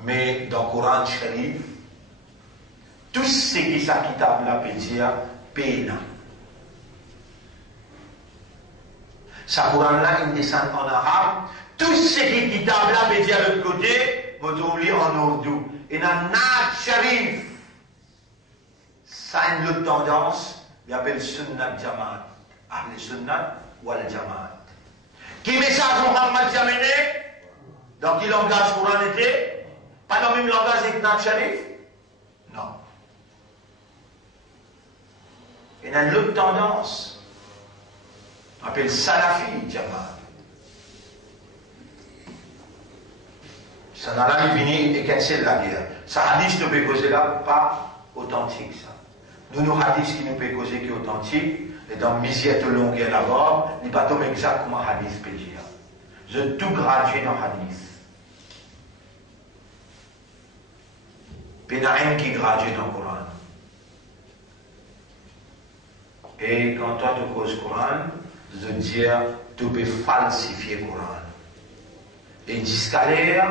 Mais dans le Coran Sharif, tout ce qui est sa kitab là peut dire Péna. Sa Coran là, il descend en arabe. Tout ce qui est kitab là peut dire de l'autre côté, vous oubliez en ourdou. Et dans Naat Sharif, ça a une autre tendance, il appelle Sunnat Jamaat. Ahl Sunnat wal Jamaat. Qui message Muhammad Jamene? Dans quel langage Coran était? Pas dans le même langage avec Naat Sharif? Non. Il y a une autre tendance. On appelle Salafi Jamaat. Ça n'a pas fini et cancel la guerre. Ça hadith ne peut causer là, pas authentique ça. Nous hadith qui ne peut causer qui est authentique, et dans Misiette longueur là-bas, il n'est pas tout exact comment hadith peut dire. Je tout gradué dans hadith. Puis il y a un qui gradué dans le Coran. Et quand toi tu causes Coran, je dis, tu peux falsifier le Coran. Et jusqu'à l'heure,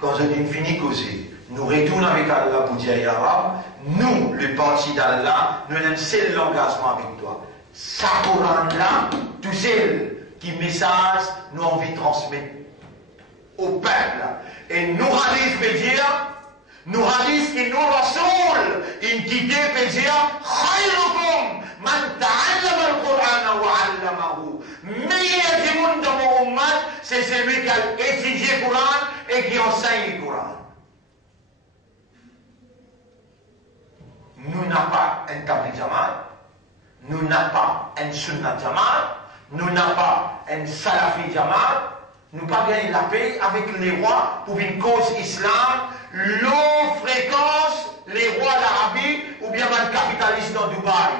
quand je dis fini causer, nous retournons avec Allah pour dire Yarab, nous, le parti d'Allah, nous avons un seul engagement avec toi. Ça Coran là, tout seul, qui message nous envie de transmettre au peuple. Et nous hadith veut dire, nous hadith qui nous rasoul, une quitté veut dire, khayrukum man ta'allama al-Qur'an wa 'allamahu. Meilleur du monde dans mon ummat, c'est celui qui a étudié le Coran et qui enseigne le Coran. Nous n'avons pas un tabligh jamaat, nous n'avons pas un sunnat jamaat, nous n'avons pas un salafi jamaat, nous n'avons pas gagné la paix avec les rois pour une cause islam, l'eau fréquence les rois d'Arabie ou bien un capitaliste dans Dubaï.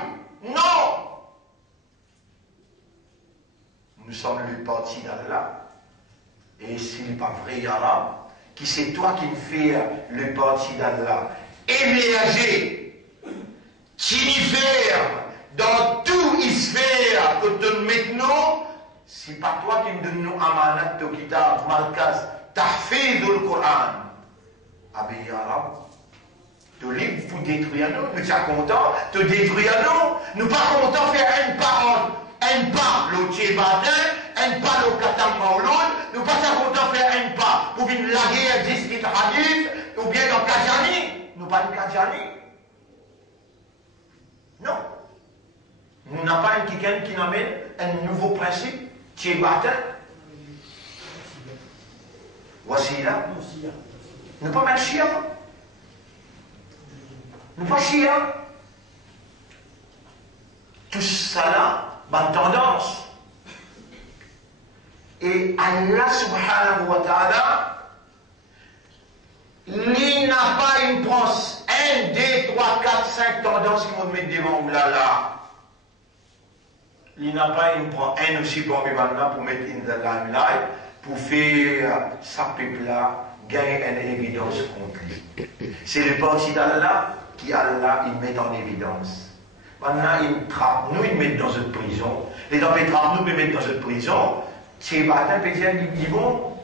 Non! Nous sommes le parti d'Allah. Et s'il n'est pas vrai arabe, qui c'est toi qui me fais le parti d'Allah, émerger, tinifère, dans tout sphère que tu maintenant, c'est pas toi qui me donne nous amanat de kitab, markaz, tahfidul Coran. Abi arabe, Tu es libre pour détruire nous. Nous sommes contents de détruire nous. Nous pas contents de faire un pas, l'autre matin, un pas, l'autre katam l'autre. Nous pas contents de faire un pas pour venir laguer 10 litres hadith ou bien dans Kajani. Nous pas de Kajani. Non. Nous n'avons pas quelqu'un qui nous amène un nouveau principe, qui est matin. Voici là. Nous pas mettre chien. Nous pas chien. Tout ça là, bonne tendance. Et Allah subhanahu wa ta'ala, il n'a pas une brosse. 1, 2, 3, 4, 5 tendances qui vont mettre devant nous là. Il n'a pas une brosse. Un aussi bon, mais maintenant pour mettre in the limelight, pour faire sa peuple là, gagner une évidence contre lui. C'est le parti d'Allah qui Allah il met en évidence. Maintenant il trappe, nous il met dans une prison. Les gens qui trappent nous, ils mettent dans une prison. C'est matin, ils vont.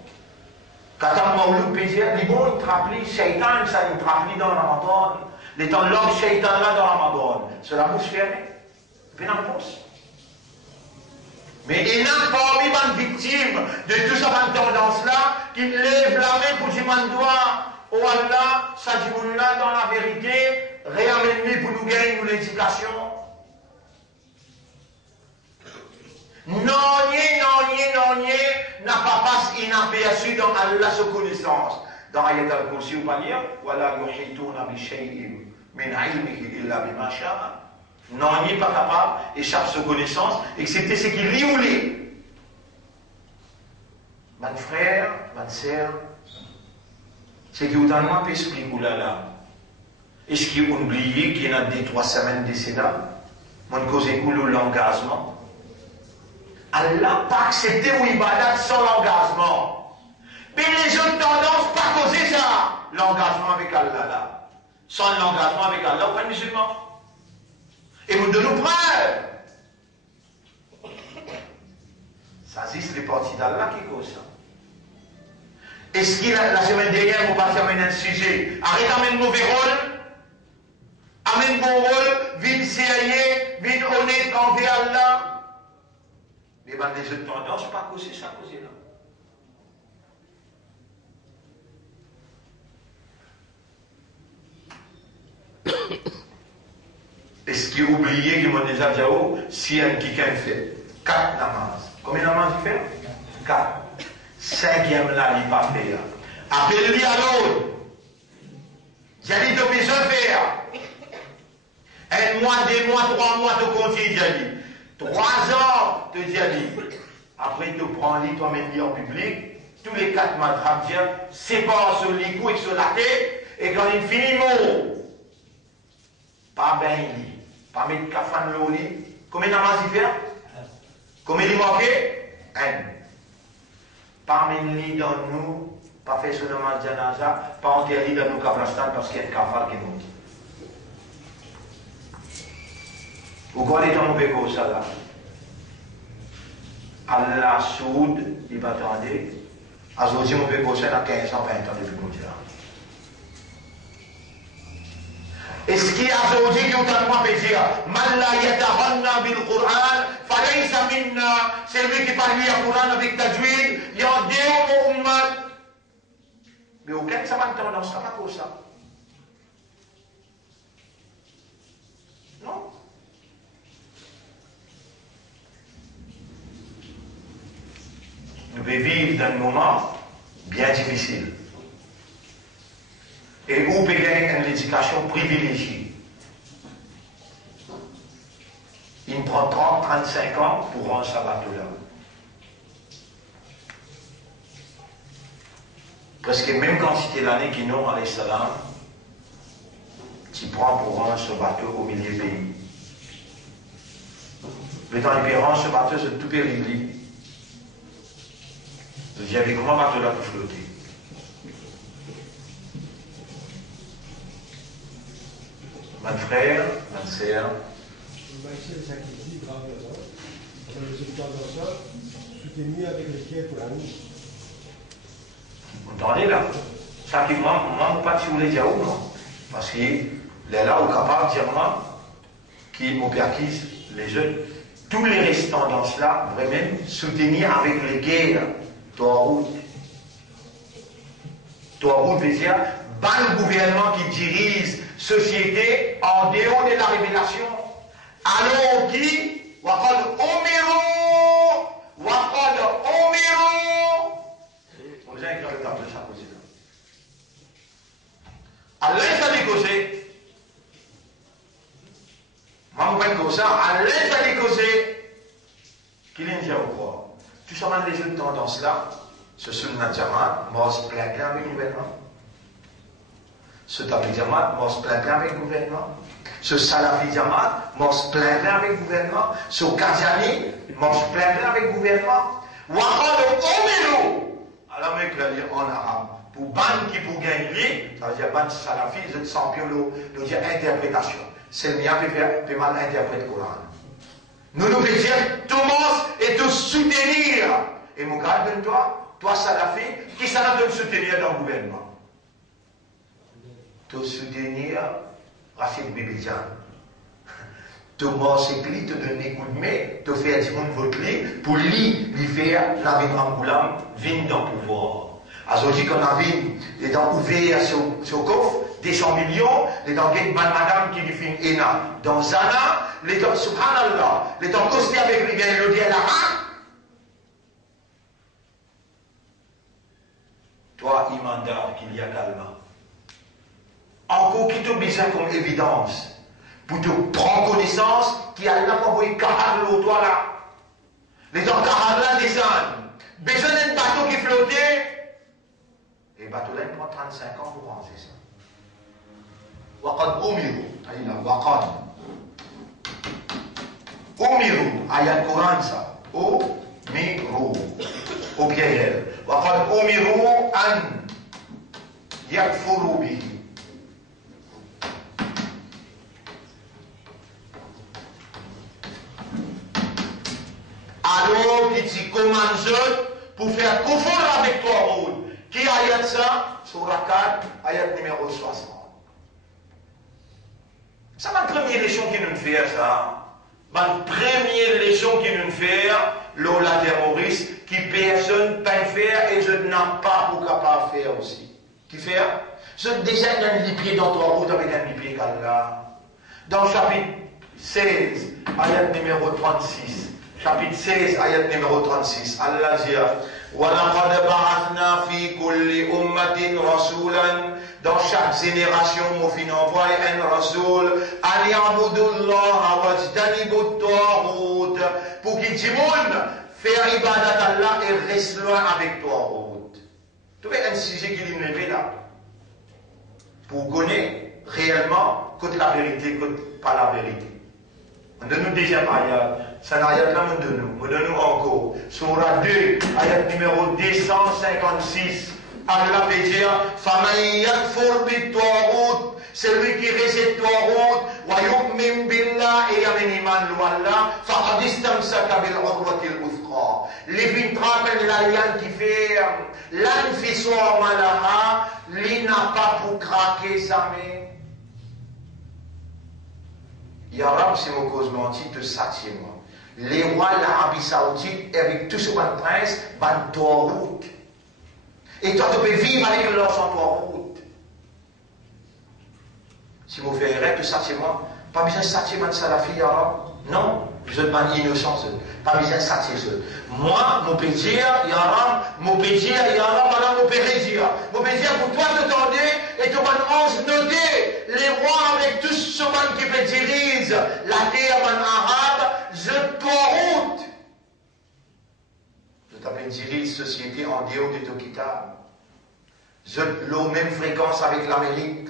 Quand on a peut dire, ils vont, ils trappent les shaitan, ça ils trappent dans Ramadan. Les temps l'homme shaitan là dans Ramadan. C'est la bouche fermée. Puis dans la bouche. Mais il n'a pas parmi les victimes de toute cette tendance-là qui lève la main pour dire man doit, oh Allah, ça dit là dans la vérité, réamène-nous pour nous gagner l'éducation. Non, n'a pas passé inaperçu dans Allah sa connaissance. Dans Ayat al-Kursi, on va lire, voilà, yuhituna bi shay'in min ilmihi illa bima sha'a. Non, il n'est pas capable, échappe sa connaissance, excepté ce qu'il lit ou lit. Mon frère, ma sœur, c'est que vous avez expliqué, oulala. Est-ce qu'il a oublié qu'il y a des 3 semaines décédant, mon cause est l'engagement. Allah n'a pas accepté ou ibadat sans l'engagement. Mais les autres tendances pas causer ça. L'engagement avec Allah là. Sans l'engagement avec Allah, aucun musulman. Et vous donnez preuve. Ça c'est les parties d'Allah qui cause ça. Est-ce qu'il la semaine dernière, vous partez amener un sujet, arrête d'amener mauvais rôle, amène bon rôle, vite sérieux, vite honnête envers Allah. Mais ben, les autres tendances, pas causer ça, causer là. Est-ce qu'il a oublié qu'il m'a déjà dit, si un quelqu'un fait 4 namazes, combien de namazes il fait 4. 5e là, il va faire. Appelle-lui à l'autre. J'ai dit, tu peux faire. 1 mois, 2 mois, 3 mois, tu continues, j'ai dit. 3 ans, tu dis, après tu prends lit, toi mets en public, tous les 4 madrabs, sépare sur les coups et sur la tête, et quand il finit, mot. Pas bien lit, pas mettre kafan au lit. Combien de namaz il fait? Combien il manque? 1. Pas mettre lit dans nous, pas faire ce namaz janaza, pas enterrer dans nous kablastan parce qu'il y a un kafal qui monte. Vous connaissez ton béco, ça là. Allah Soud, il va attendre. Aujourd'hui, mon béco, ça a 15 ans, 20 ans depuis qu'on dit là. Est-ce qu'il y a aujourd'hui qui ont un point de dire, Man la yatahanna bil Qur'an, falaysa minna, c'est lui qui parle le Qur'an avec tajwid, il y a des ummat. Mais aucun ça va entendre, ça va pour ça. Non. Nous devons vivre dans un moment bien difficile. Et où on peut gagner une éducation privilégiée. Il me prend 30, 35 ans pour rendre sa bateau-là. Parce que même quand c'était l'année qui n'ont alayhi salam, tu prends pour rendre ce bateau au milieu du pays. Le temps il rendre ce bateau, c'est tout périllé. Vous dites, comment bateau là peut flotter? Mon frère, ma sœur. Vous entendez là? Ça qui moi, pas si vous voulez dire où, non? Parce qu'il est là au capable de dire qui m'opérquise les jeunes. Tous les restants dans cela, vraiment, soutenir avec les guerres, Toarout. Toarout veut dire, ban gouvernement qui dirige société en dehors de la révélation. Alors qui, waqad umiru, on vient avec le temps de chaque côté. Alors, ça dit causer. Moi, je pense que ça, à l'aise à l'écosé, qu'il y a au quoi. Tout ça, les jeunes tendances-là, ce Sunnat Jamaat, moi, se plaint bien avec le gouvernement. Ce Tabligh Jamaat, moi, se plaint bien avec le gouvernement. Ce Salafi Jamaat, moi, se plaint bien avec le gouvernement. Ce Qadiani, moi, se plaint bien avec le gouvernement. Waqad umiru. Alors, mec, là, en arabe. Pour ban qui pour gagner, ça veut dire ban Salafi, je sens bien le dire interprétation. C'est le mien qui fait mal interpréter le Coran. Nous nous dire Thomas et te soutenir. Et mon gars, toi Salafi, qui ça va te soutenir dans le gouvernement? Te soutenir Rachid Bibidjan. Thomas c'est qui te donne des coups de main, te faire du monde vote pour lui faire la vie Ramgoulam, vine dans le pouvoir. Aujourd'hui, quand on a vu, il est ouvert sur le coffre, des 100 millions, les temps madame qui lui fait une ENA. Dans Zana, les temps, subhanallah, les temps costés avec lui, bien le dit à la main. Toi, imandar, qu'il y a calme. Encore qui te besoin comme évidence, pour te prendre connaissance, qu'il y a là pour envoyer carab l'eau, toi là. Les temps carab là descendent. Besoin d'un bateau qui flottait. Et le bateau là, il prend 35 ans pour ranger ça. Waqad umiru, aïna, waqad. Umiru, ayat Coran ça. Umiru, au pluriel. Waqad umiru an yakfuru bihi. Alors, qui dit commande pour faire confondre avec toi, Maud. Qui ayat ça? Surah 4, ayat numéro 60. Ça, ma première leçon qui nous fait ça. Ma première leçon qui nous fait, l'Ola terroriste, qui personne peut faire et je n'ai pas pour capable faire aussi. Qui fait? Je déjà un lipier dans toi, route avec un lipier là. Dans le chapitre 16, ayat numéro 36. Chapitre 16, ayat numéro 36. Allah dit وَلَقَدْ بَعَثْنَا فِي كُلِّ أُمَّةٍ رَسُولًا. Dans chaque génération, on finit envoyer un rasoul, أَنْ يَعْبُدُوا اللَّهَ وَاجْتَنِبُوا الطَّاغُوتَ. Pour qu'il dise faire ibadat Allah et reste loin avec toi. Tu vois un sujet qui est levé là. Pour connaître réellement que la vérité, que pas la vérité. On donne nous déjà ayat. Ça n'a rien là, on donne nous encore. Surah 2, ayat numéro 256. Allah veut dire, فَمَنْ يَكْفُرْ بِالطَّاغُوتِ. Celui qui rejette Taghut, وَيُؤْمِنْ بِاللَّهِ et amène iman l'Allah, فَقَدْ اسْتَمْسَكَ بِالْعُرْوَةِ الْوُثْقَى. Les vintrapes et l'alliance qui ferme, l'anfiswa malaha, lui n'a pas pour craquer sa main. Yarab, c'est mon cause menti, te satie moi. Les rois de l'Arabie Saoudite, avec tout ce bon prince, ban Taghut. Et toi, tu peux vivre avec leur sans Taghut. Si vous faites erreur, tout ça, c'est moi. Pas besoin de satir man salafi, Yarab. Non, besoin de man innocence. Pas besoin de satir. Moi, mon pédir, Yarab, mon pédir, Yarab, madame, mon pédir. Mon pédir, pour toi, te tendez, et tu vas ange noter les rois avec tout ce man qui peut dirige la terre, man arabe, je Taghut. Je t'appelle dirige société en dehors de Tokita. Je l'ai même fréquence avec l'Amérique.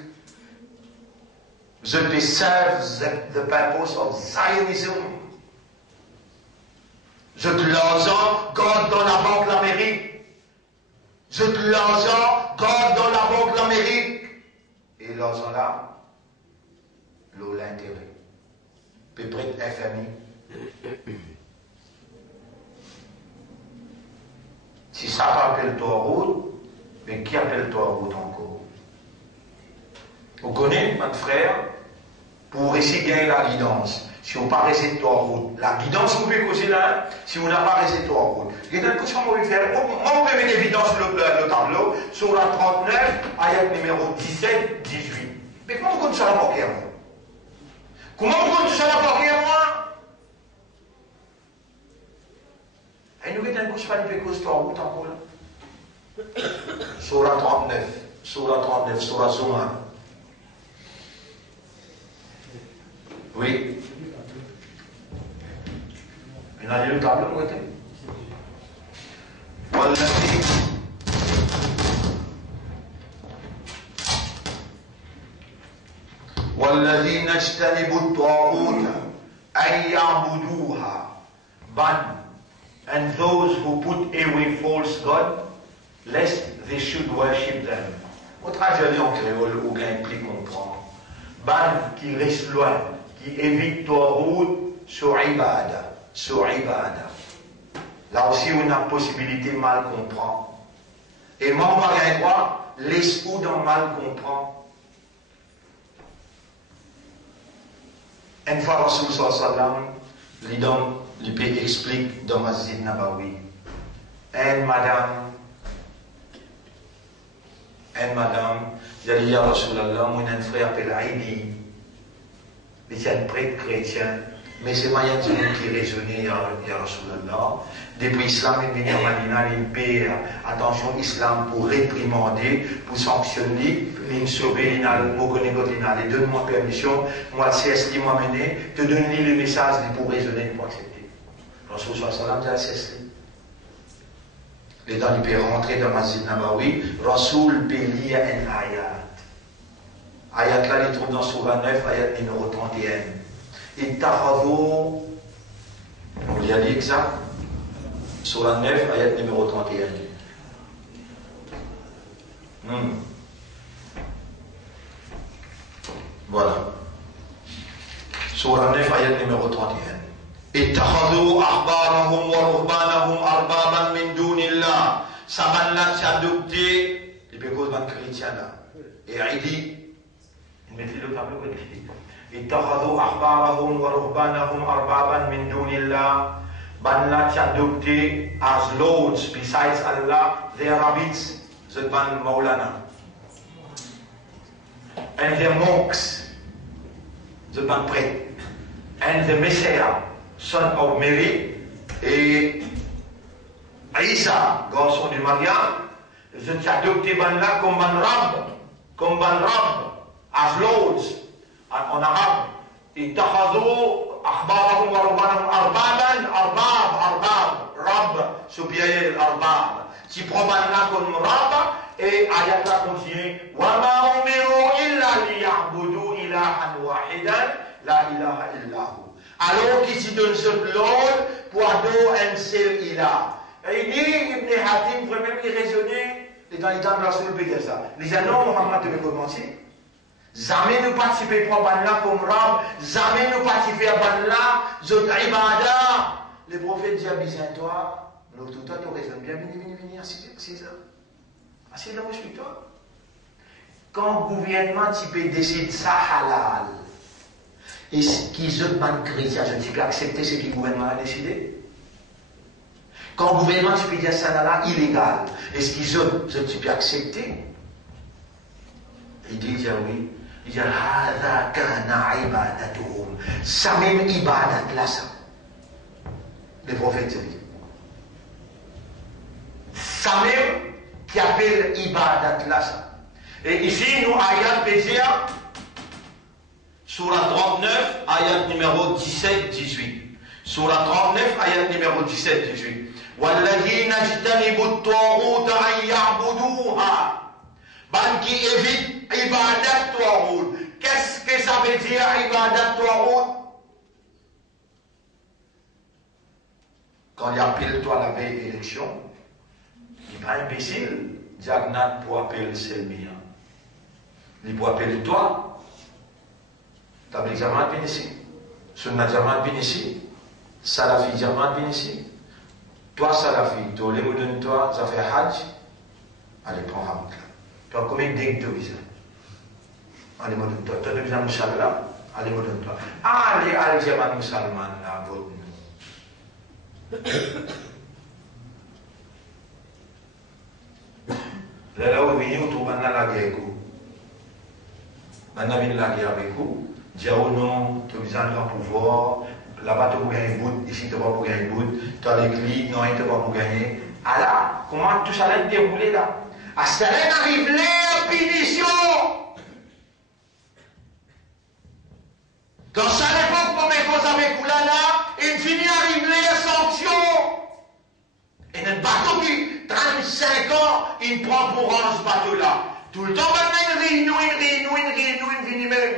Je te serve the purpose of Zionism. Je te l'argent, garde dans la banque l'Amérique. Je te l'argent, garde dans la banque l'Amérique. Et l'argent là, l'eau l'intérêt. Peut prêter FMI. Si ça t'appelle toi route, mais qui appelle toi route encore? Vous connaissez? un frère, pour essayer de gagner la guidance. Si vous n'avez pas resté trois routes, la guidance vous pouvez causer là, si vous n'avez pas resté trois routes. Il y a quelque chose qu'on peut faire. Moi, vous pouvez mettre évidence le tableau, sur la 39, ayat numéro 17, 18. Mais comment vous comptez ça la porquer, moi? Comment vous comptez ça la porquer, moi? Et nous, il y a une couche pas de cause trois routes encore là. Sur la 39, sur la 39, sur la Zoma. Oui. Il a lu le tableau, vous voyez? والذين اجتنبوا الطاغوت أن يعبدوها ban, and those who put away false God lest they should worship them. Au traduit en créole, aucun implique comprendre. Ban qui reste loin, qui évite Taout sur Ibada. Sur Ibada. Là aussi, on a possibilité de mal comprendre. Et moi, on va rien croire, laisse-vous dans mal comprendre. Une fois, Rasul sallam, l'IP explique dans Masjid Nabawi. Et madame, j'ai dit à Rasulallah, mon frère appelle Aïdi. Il est un prêtre chrétien, mais c'est moyen de qui raisonnait à Rasulallah. Depuis l'islam est venu à Madina, il paie attention islam pour réprimander, pour sanctionner, il sauver, il donne-moi permission, moi le CSI m'a mené, te donne le message pour raisonner, pour accepter. Rasul sallam dit à CSI. Et dans il peut rentrer dans Masjid Nabawi, Rasul peut lire un ayat. Ayat là, il trouve dans Surah 9, ayat numéro 31. Ittakhadhu, on lui a dit exact. Surah 9, ayat numéro 31. Voilà. Surah 9, ayat numéro 31. Ittakhadhu ahbarahum wa ruhbanahum arbaban min dunillah. Sabanlah s'adopté, il peut cause d'un chrétien là. Et il dit, il met le tableau comme il dit. Ittakhadhu ahbarahum wa ruhbanahum arbaban min dunillah. Banlah s'adopté as lords besides Allah, their rabbis, the Ban Maulana. And their monks, the Ban prêtre. And the Messiah, son of Mary, et Isa, garçon de Maryam, je adopté Banlah comme Ban Rab, as lords, en arabe. Ittakhadhu أخبارهم ورهبانهم أرباب رب supérieur arbab qui prend là comme rab et ayat là continue وما أمروا إلا ليعبدوا إلها واحدا لا إله إلا هو alors qu'il s'y donne ce l'ordre pour adorer un seul ilah. Et il dit Ibn Hatim vraiment il raisonnait et dans les temps de la Rasul peut dire ça. Les disent non Mohammed devait commencer. Jamais nous participer à Banla comme Rab, jamais nous participer à Banla, zot ibada. Le prophète dit à Byzantois, nous tout le temps nous raisonnons bien, venir, c'est ça. C'est là où je suis toi. Quand le gouvernement décide ça halal, et ce qu'ils ont ban chrétien, je ne sais pas accepter ce que le gouvernement a décidé. Quand le gouvernement peut dire ça halal, illégal, est-ce qu'ils ont, je ne sais pas accepter. Il dit oui. Il dit هذا كان عبادتهم. Ça même ibadat là ça. Le prophète dit. Ça même qui appelle ibadat là ça. Et ici nous ayat Bézia, surah 39, ayat numéro 17-18. Surah 39, ayat numéro 17-18. والذين اجتنبوا الطاغوت أن يعبدوها. Ban qui évite ibadat Taout. Qu'est-ce que ça veut dire ibadat Taout? Quand il appelle toi la veille élection, il n'est pas imbécile. Diagnat pour appeler Selmia. Il pour appeler toi. Tablik Jamaat vient ici. Sunnah Jamaat vient ici. Salafi Jamaat vient ici. Toi Salafi, toi les moudons toi, ça fait Hajj. Allez, prends Hamd. Tu as combien d'hectares? Allez, moi, toi, tu as besoin de ça là. Allez, moi, toi. Allez, allez, j'ai pas musulman là, votre nous. Là, où vient, on trouve la guerre avec vous. Maintenant, vient la guerre avec vous. Dire oh non, tu as besoin de pouvoir. Là-bas, tu as pour gagner un bout. Ici, tu n'as pas pour gagner un bout. Tu as l'église, non, tu n'as pas pour gagner. Ah là, comment tout ça va dérouler là? À ce moment arrive la punition. Dans cette époque, pour mes causes avec vous là, il finit arrive les sanctions. Et notre bateau qui, 35 ans, il prend pour rendre ce bateau-là. Tout le temps, maintenant, il finit même.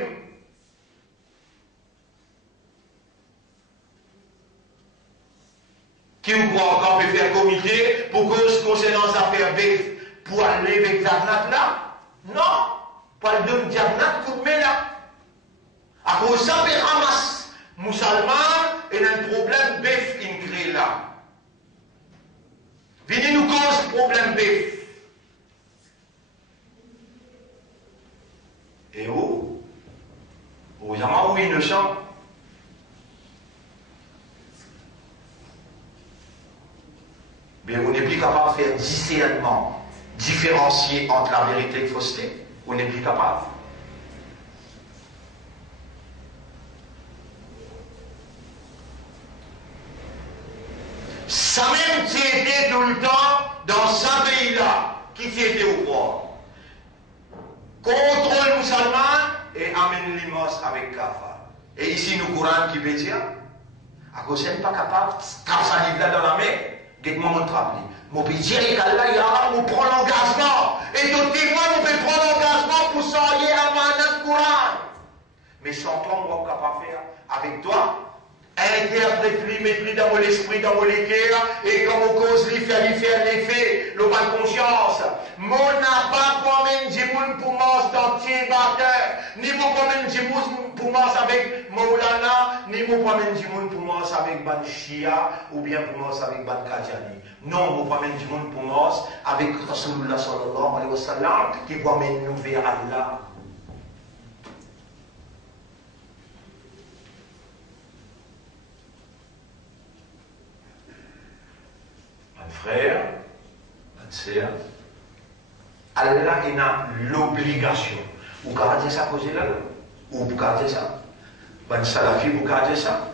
Qui vous croit qu'on peut faire comité pour cause concernant les affaires BF pour aller avec Diabnat là? Non, pas le donner Diabnat coup de main là. À cause de ça, on ramasse musulman et un problème BF in crée là. Venez nous cause problème BF. Et où? Aux amants ou innocents? Mais on n'est plus capable de faire discernement, différencier entre la vérité et la fausseté. On n'est plus capable. Ça même qui était tout le temps dans ce pays-là, qui était au pouvoir. Contrôle musulman et amène l'immense avec Kafa. Et ici, nous courons qui veut dire, à cause de pas capable, quand ça livre là dans la mer, dites-moi mon travail. Mon pays dire là, il y a on prend l'engagement. Et tout témoin, on peut prendre l'engagement pour s'enlier à Manat Courant. Mais sans toi, on va capable de faire avec toi. Interprète-lui, mets-lui dans mon esprit, dans mon cœur, et comme on cause lui faire l'effet, le mal conscience. Mon n'a pas pour même du monde pour manger dans tes batteurs, ni mon pour même du monde pour manger avec Maulana, ni mon pour même du monde pour manger avec Ban Shia, ou bien pour manger avec Ban Kadjani. Non, mon pour même du monde pour manger avec Rasulullah sallallahu alayhi wa sallam, qui va nous vers Allah. Frère, sœur, Allah il a l'obligation. Vous gardez ça cause là, ou vous gardez ça. Ben salafi, vous gardez ça.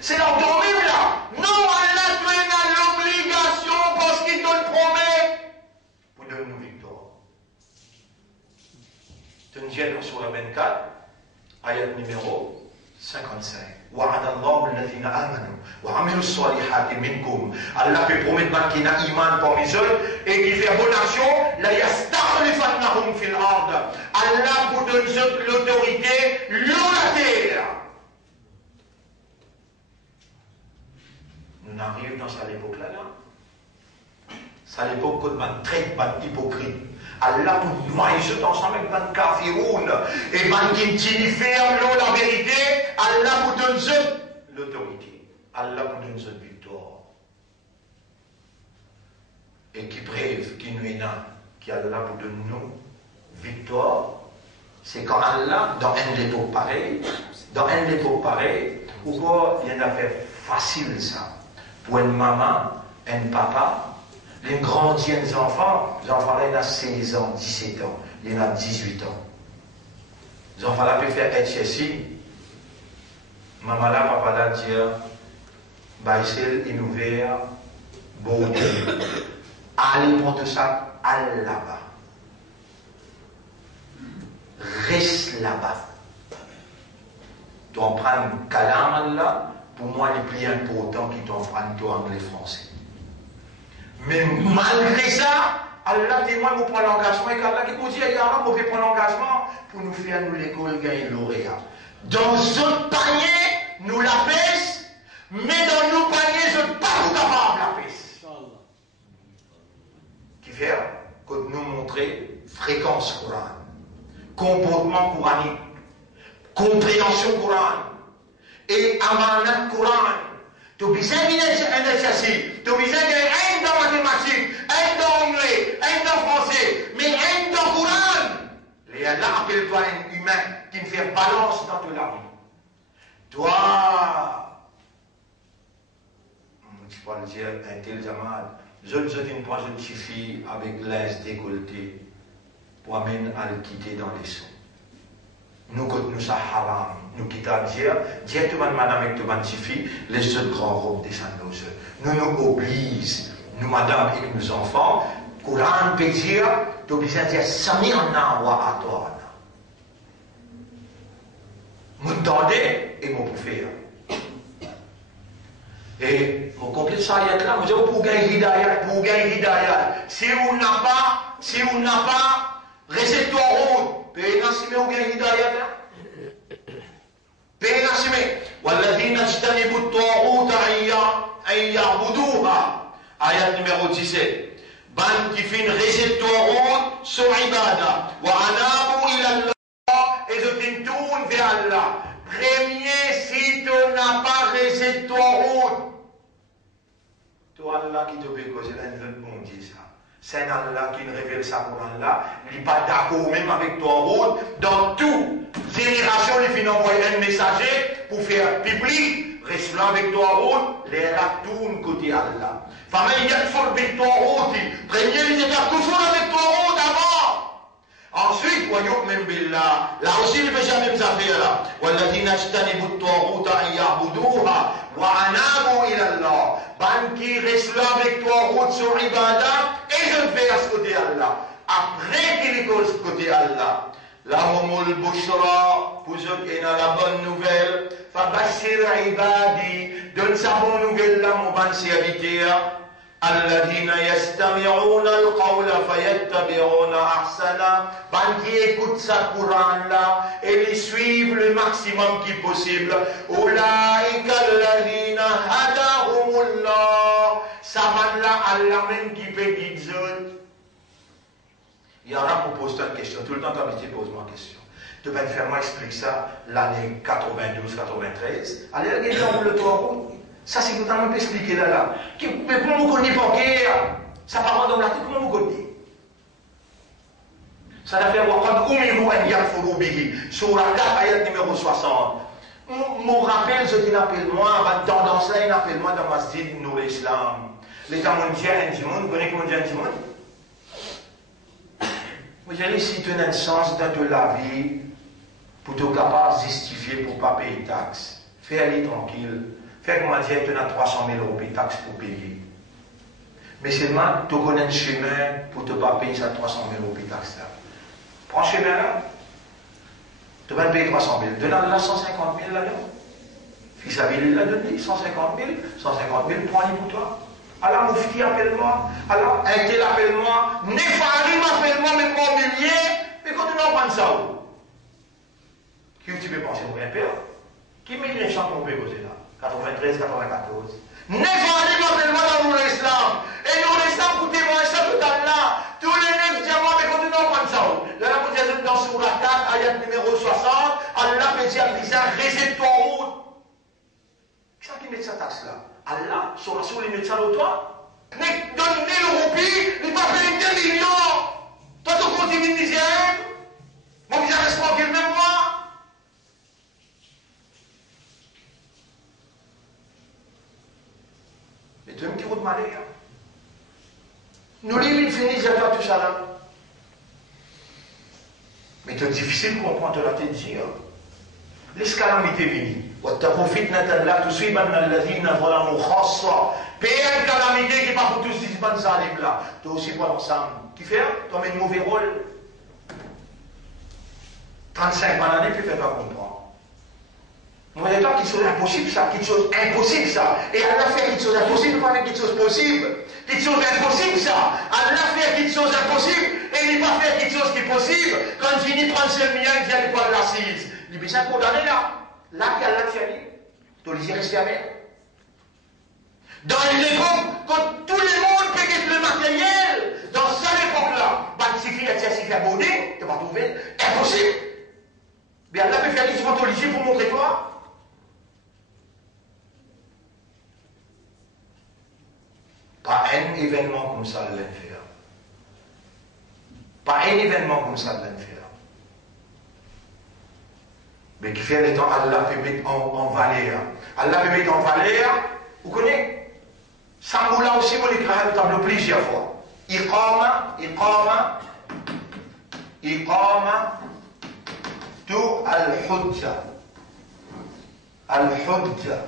C'est l'endormi là. Non, Allah tu as l'obligation parce qu'il te le promet pour donner une victoire. Tunjiel sur la 24, ayat numéro 55. وعد الله الذين آمنوا وعملوا الصالحات منكم. Allah peut promettre qu'il y a iman parmi eux et qui fait bonne action. La yastakhlifannahum fil ard. Allah vous donne l'autorité sur la terre. Nous arrivons dans cette époque-là. C'est l'époque où on traite pas hypocrite. Allah pour noyer tout ensemble avec ban kafiroun et ban qui ferme la vérité. Allah vous donne l'autorité. Allah vous donne cette victoire. Et qui brève, qui nous est là, qui Allah vous donne nous victoire. C'est quand Allah, dans un époque pareil, ou quoi il y a une affaire facile ça. Pour une maman, un papa, les grandis les enfants là, il y a 16 ans, 17 ans, il y en a 18 ans. Les enfants là peuvent faire être ceci. Maman là, papa là, dire, Baïsel, il ouvert, beauté. Allez pour tout ça, allez là-bas. Reste là-bas. Tu en prends Kalam là, pour moi, il est plus important qu'il t'en prenne toi anglais-français. Mais malgré ça, Allah témoigne pour prendre l'engagement et qu'Allah qui nous dit, il y a un mauvais prendre l'engagement pour nous faire nous l'école gagner lauréat. Dans un panier, nous la pèse, mais dans nos paniers, je ne suis pas capable la pèse. Qui fait que nous montrer fréquence Coran, comportement coranique, compréhension Coran et amanat Coran. Tu as besoin d'un exercice, tu as besoin d'un dans mathématiques, un dans anglais, un dans français, mais un dans Coran. Et Allah appelle-toi une humain qui me fait balance dans toute la vie. Toi, je peux le dire, un tel Jamal, je ne prends une petite fille avec l'aise décolletée pour amener à le quitter dans les sons. Nous, quand nous sommes haram, nous quittons dire tout le monde, madame, avec tout le monde, fille, les autres grands robes descendent aux yeux. Nous nous obligons, nous, madame, et nos enfants, Coran peut dire, tu es obligé de dire, Samirna wa atwana. M'entendez et mon faire. Et mon complet ça y est là, vous avez pour gagner hidayat, si on n'a pas, restez-toi route, payez nassime ou gagner hidayat là. Payez nassime. والذين اجتنبوا الطاغوت أن يعبدوها. Ayat numéro 17. Ban qui fin restez-toi route, sur ibada. Wa anabu ila Allah, et je t'entourne vers Allah. Premier, si tu n'as pas réussi ton route, toi Allah qui te fait causer là, il veut bon dire ça. C'est Allah qui nous révèle ça pour Allah. Il n'est pas d'accord même avec ton route. Dans toute génération, il finit envoyer un messager pour faire public. Reste là avec ton route, les là tournent côté Allah. Femme, il y a faut avec ton route. Premier, il y a toujours avec ton route avant. Ensuite, وَيُؤْمِنْ بِاللَّهِ. Là aussi, il ne fait jamais mes affaires là. وَالَّذِينَ اجْتَنِبُوا الطَّاغُوتَ أَنْ يَعْبُدُوهَا وَأَنَابُوا إِلَى اللَّهِ. Ban qui reste là avec toi route sur Ibadah et je vais à ce côté Allah. Après qu'il est à ce côté Allah. Lahumul bushra, pour ceux qui ont la bonne nouvelle. Fabashir ibadi, donne sa bonne nouvelle là, mon ban serviteur. الذين يستمعون القول فيتبعون أحسنه. Ban qui écoute sa Coran là et les suivent le maximum qui est possible. أولئك الذين هداهم الله. Ça va là Allah même qui peut guider. Il y en a pour poser une question. Tout le temps quand je pose ma question. Tu vas te faire moi expliquer ça l'année 92-93. Allez regarder dans le toit. Ça, c'est tout un peu expliqué là. Mais comment vous connaissez pas ça part dans la tête, comment vous connaissez? Ça va faire Waqad umiru an yakfuru bihi. Surah 4, ayat numéro 60. Mon rappel, ce qu'il appelle moi, ma tendance là, il appelle moi dans Masjid Nour Islam. L'État mondial, un monde, vous connaissez comment dire un monde? Vous allez si tu as un sens dans la vie, pour te capable de justifier pour ne pas payer de taxes, fais-aller tranquille. Fais comme on dit, tu as 300 000 euros de taxes pour payer. Mais seulement, tu connais un chemin pour ne pas payer ça 300 000 euros de taxes là. Prends ce chemin là, tu vas payer 300 000. Donne-la 150 000 là-dedans. Fils à il l'a donné, 150 000, prends-les pour toi. Allah Moufti appelle-moi, Allah un tel appelle-moi, Nefarim appelle-moi, même mon millier, mais quand tu n'en prends ça où? Qui tu peux penser pour un père? Qui met les chants qu'on peut poser là? 93, 94. Nefarim appelle-moi dans l'Islam. Et l'Islam, écoutez-moi, ça tout à l'heure. Tous les 9 diamants, mais quand tu n'en prends ça où? Là, la position dans Surah 4, ayat numéro 60, Allah fait dire à Lisa, récite ton route. Qui est-ce qui met sa taxe là? Allah, sur la soule, il met ça au toit. Mais donne 1000 roupies, il va payer 2 millions. Toi, tu continues de dire, mon visa reste tranquille, même moi. Mais tu aimes qui route malais, hein? Nous, les finissent, il y a tout ça là. Mais c'est difficile de comprendre la tête dire. Les calamités viennent. واتقوا فتنة لا تصيبن الذين ظلموا خاصة. Payer une calamité qui n'est pas pour tous les bonnes salim là. Tu aussi pas ensemble. Qui fait? Tu as un mauvais rôle. 35 années, tu ne fais pas comprendre. Vous voyez pas quelque chose d'impossible ça, quelque chose impossible ça. Et Allah fait quelque chose d'impossible, pas avec quelque chose possible. Quelque chose d'impossible ça. Allah fait quelque chose d'impossible et il va faire quelque chose qui est possible. Quand il finit de prendre ce mien, il vient de prendre l'assise. Il dit, ça condamné là. Là, qui a Allah fait, tu le dis rester avec. Dans une époque, quand tout le monde peut gagner le matériel, dans cette époque-là, bah, il suffit d'être abonné, tu vas trouver impossible. Mais Allah peut faire des fantolisiers pour montrer toi. Pas un événement comme ça, Allah le fait. Pas un événement comme ça, Allah le fait. Mais qui fait les temps, Allah peut mettre en valeur. Allah peut mettre en valeur, vous connaissez? Samboula aussi, vous l'écrivez le tableau plusieurs fois. Iqama, iqama, iqama, tout al-hujja. Al-hujja.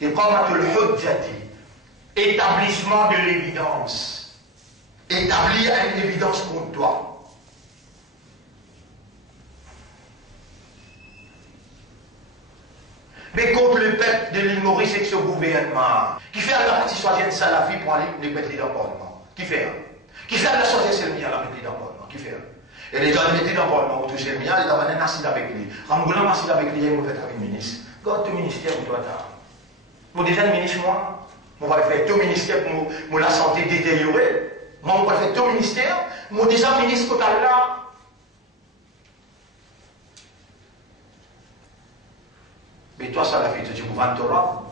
Iqamatul hujjati. Établissement de l'évidence. Établir une évidence contre toi. Mais contre le peuple de l'île Maurice et ce gouvernement, qui fait la partie choisir de salafi pour aller les mettre dans le Parlement. Qui fait? Qui fait la choisir de la mettre dans le Parlement. Qui fait? Et les gens les mettent dans le Parlement, vous touchez le mien, ils ont un acide avec lui. Ramboula, un acide avec lui, ils vont faire avec le ministre. Quand tout ministère, vous doit être. Pour déjà le ministre, moi, on va faire tout ministère pour la santé détériorée. Moi, on va faire tout ministère. Moi, déjà, ministre total là. Mais toi, ça l'a fait, tu vas vendre Torah.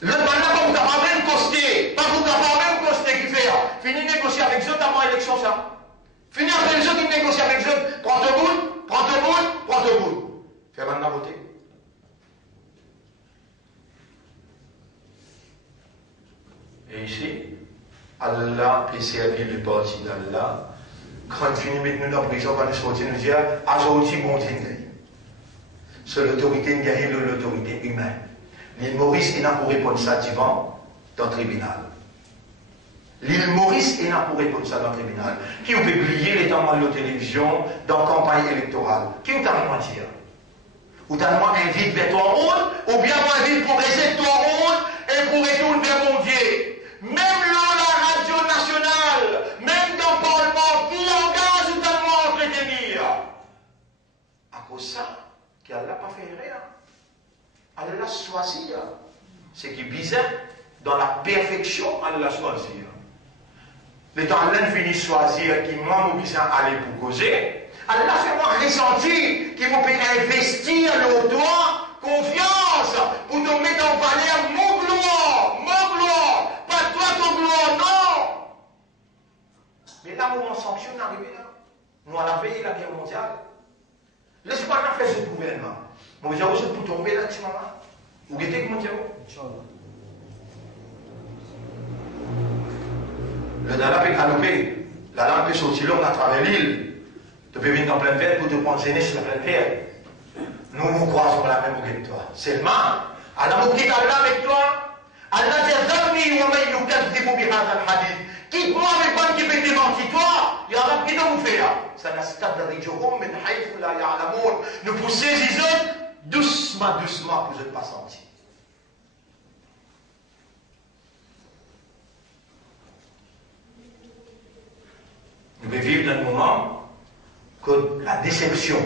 Le maintenant, pas vous avez même costé, pas vous avez même costé qui fait. Fini négocier avec eux, t'as pas élection ça. Fini après les autres qui négocient avec eux. Prends ton bout, prends ton bout, prends ton bout. Fais maintenant voter. Et ici, Allah peut servir le parti d'Allah. Quand il finit de nous dans la prison, quand nous sortons, nous disons, aujourd'hui, bon Dieu, c'est l'autorité de l'autorité humaine. L'île Maurice est là pour répondre ça devant dans le tribunal. L'île Maurice est là pour répondre ça dans le tribunal. Qui vous publier les temps de la télévision dans la campagne électorale? Qui vous t'a menti? Ou t'as moi invite vers toi honte, ou bien moi invite pour rester toi honte et pour retourner vers mon Dieu. Même dans la radio nationale, même dans le Parlement, qui engage ou t'as moi entretenir? À cause de ça, qu'elle n'a pas fait rien. Elle l'a choisi. Ce qui est bizarre, dans la perfection, elle l'a choisi. Le temps elle finit de choisir qui m'a besoin aller pour causer, elle l'a fait moi ressentir qui vous peut investir le droit, confiance, pour te mettre en valeur mon gloire, pas toi ton gloire, non. Mais là, où on sanctionne arrivé là, nous on a payé la guerre mondiale. Laisse-moi faire ce gouvernement. Moi, j'ai aussi pour tomber là, ce moment. Vous guettez comment dire? Le Dala peut galoper. La lampe peut sortir longue à travers l'île. Tu peux venir dans plein verre pour te prendre gêner sur la pleine verre. Nous nous croisons la même que toi. Seulement, Allah nous quitte Allah avec toi. Allah dit, quitte-moi avec moi qui peut te mentir toi. Il y a un qui nous fait là. Ça n'a pas de rijoum, mais nous vous saisissons doucement, doucement pour ne pas sentir. Nous devons vivre dans un moment que la déception,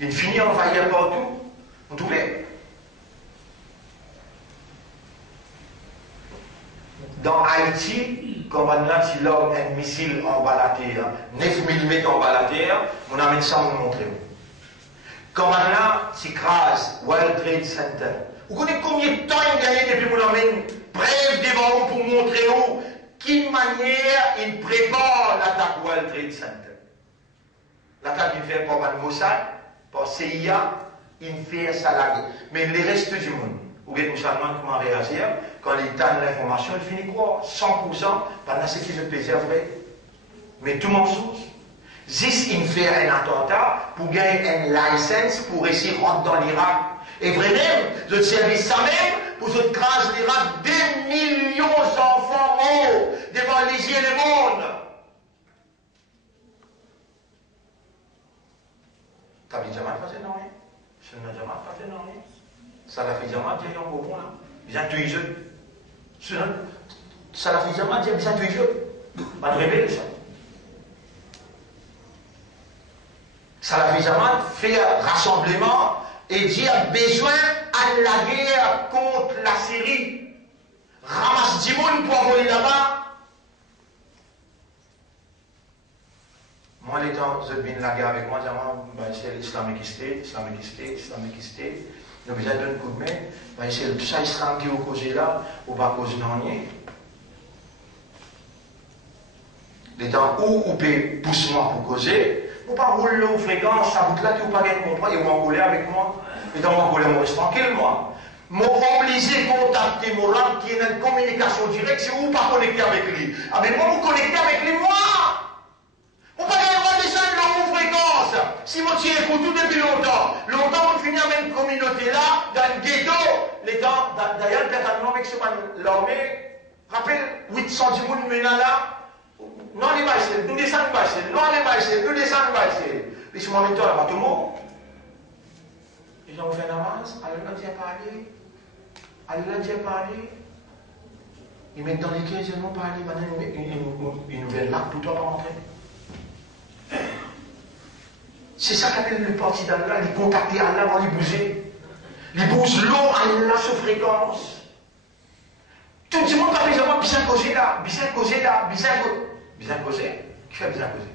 il finit en faillir partout. Vous trouvez? Dans Haïti, comme on a dit là, un missile en bas la terre, 9 mm en bas la terre, on amène ça, on montre. Comme on a s'écrase World Trade Center. Vous connaissez combien de temps il gagne depuis qu'on amène bref devant vous pour montrer où, quelle manière il prépare l'attaque World Trade Center. L'attaque qu'il fait par Mossad, par CIA, il fait ça là. Mais le reste du monde, vous voyez musulmans comment réagir, quand il donne l'information, il finit quoi? 100%, pendant ce qui se plaisir vrai. Mais tout mensonge. Zis, il fait un attentat pour gagner une licence pour essayer de rentrer dans l'Irak. Et vraiment, je service ça même pour se craser l'Irak des millions d'enfants morts devant les yeux du monde. T'as vu Jamal faire non? Je ne Jamal faire non? Ça l'a fait Jamal dire en gros là. Bien tous les jeux. Ça l'a fait Jamal dire bien tous les jeux. Pas de révéler ça. Ça l'a fait Jamal faire rassemblement et dire besoin à la guerre contre la Syrie. Ramasse du monde pour envoyer là-bas. Moi, les temps, je viens de la guerre avec moi, c'est l'Islamic State. Nous avons besoin d'un coup de main. C'est le ça islam qui est au cause là, ou pas cause non. Les temps où on peut pousser moi pour causer, on pas rouler aux fréquences, ça vous là qui vous pas bien comprendre, et vous en collez avec moi. Et dans mon collègue, moi, reste tranquille, moi. Mon obligé de contacter mon rang qui est une communication directe, c'est où pas connecter avec lui. Ah, mais moi, vous connectez avec lui, moi. On ne peut pas descendre dans mon fréquence. Si moi, tu écoutes tout depuis longtemps, on finit avec une communauté là, dans le ghetto, les temps, d'ailleurs, peut-être avec ce l'armée, rappelle, 810 000 maintenant là, non, les baissés, nous descendons baissés, non, les baissés, nous descendons baissés. Et si moi, je là-bas, tout le monde. Ils ont fait namaz, Allah l'a parlé, Allah l'a parlé. Ils mettent dans les 15 ils n'ont parlé, maintenant une nouvelle marque pour toi pas rentrer. C'est ça qu'appelle le parti d'Allah, les contacter Allah avant de bouger. Les bouges l'eau, Allah sur fréquence. Tout le monde parle déjà, bien causé là, bien causé là, bien causé. Qui fait bien causé?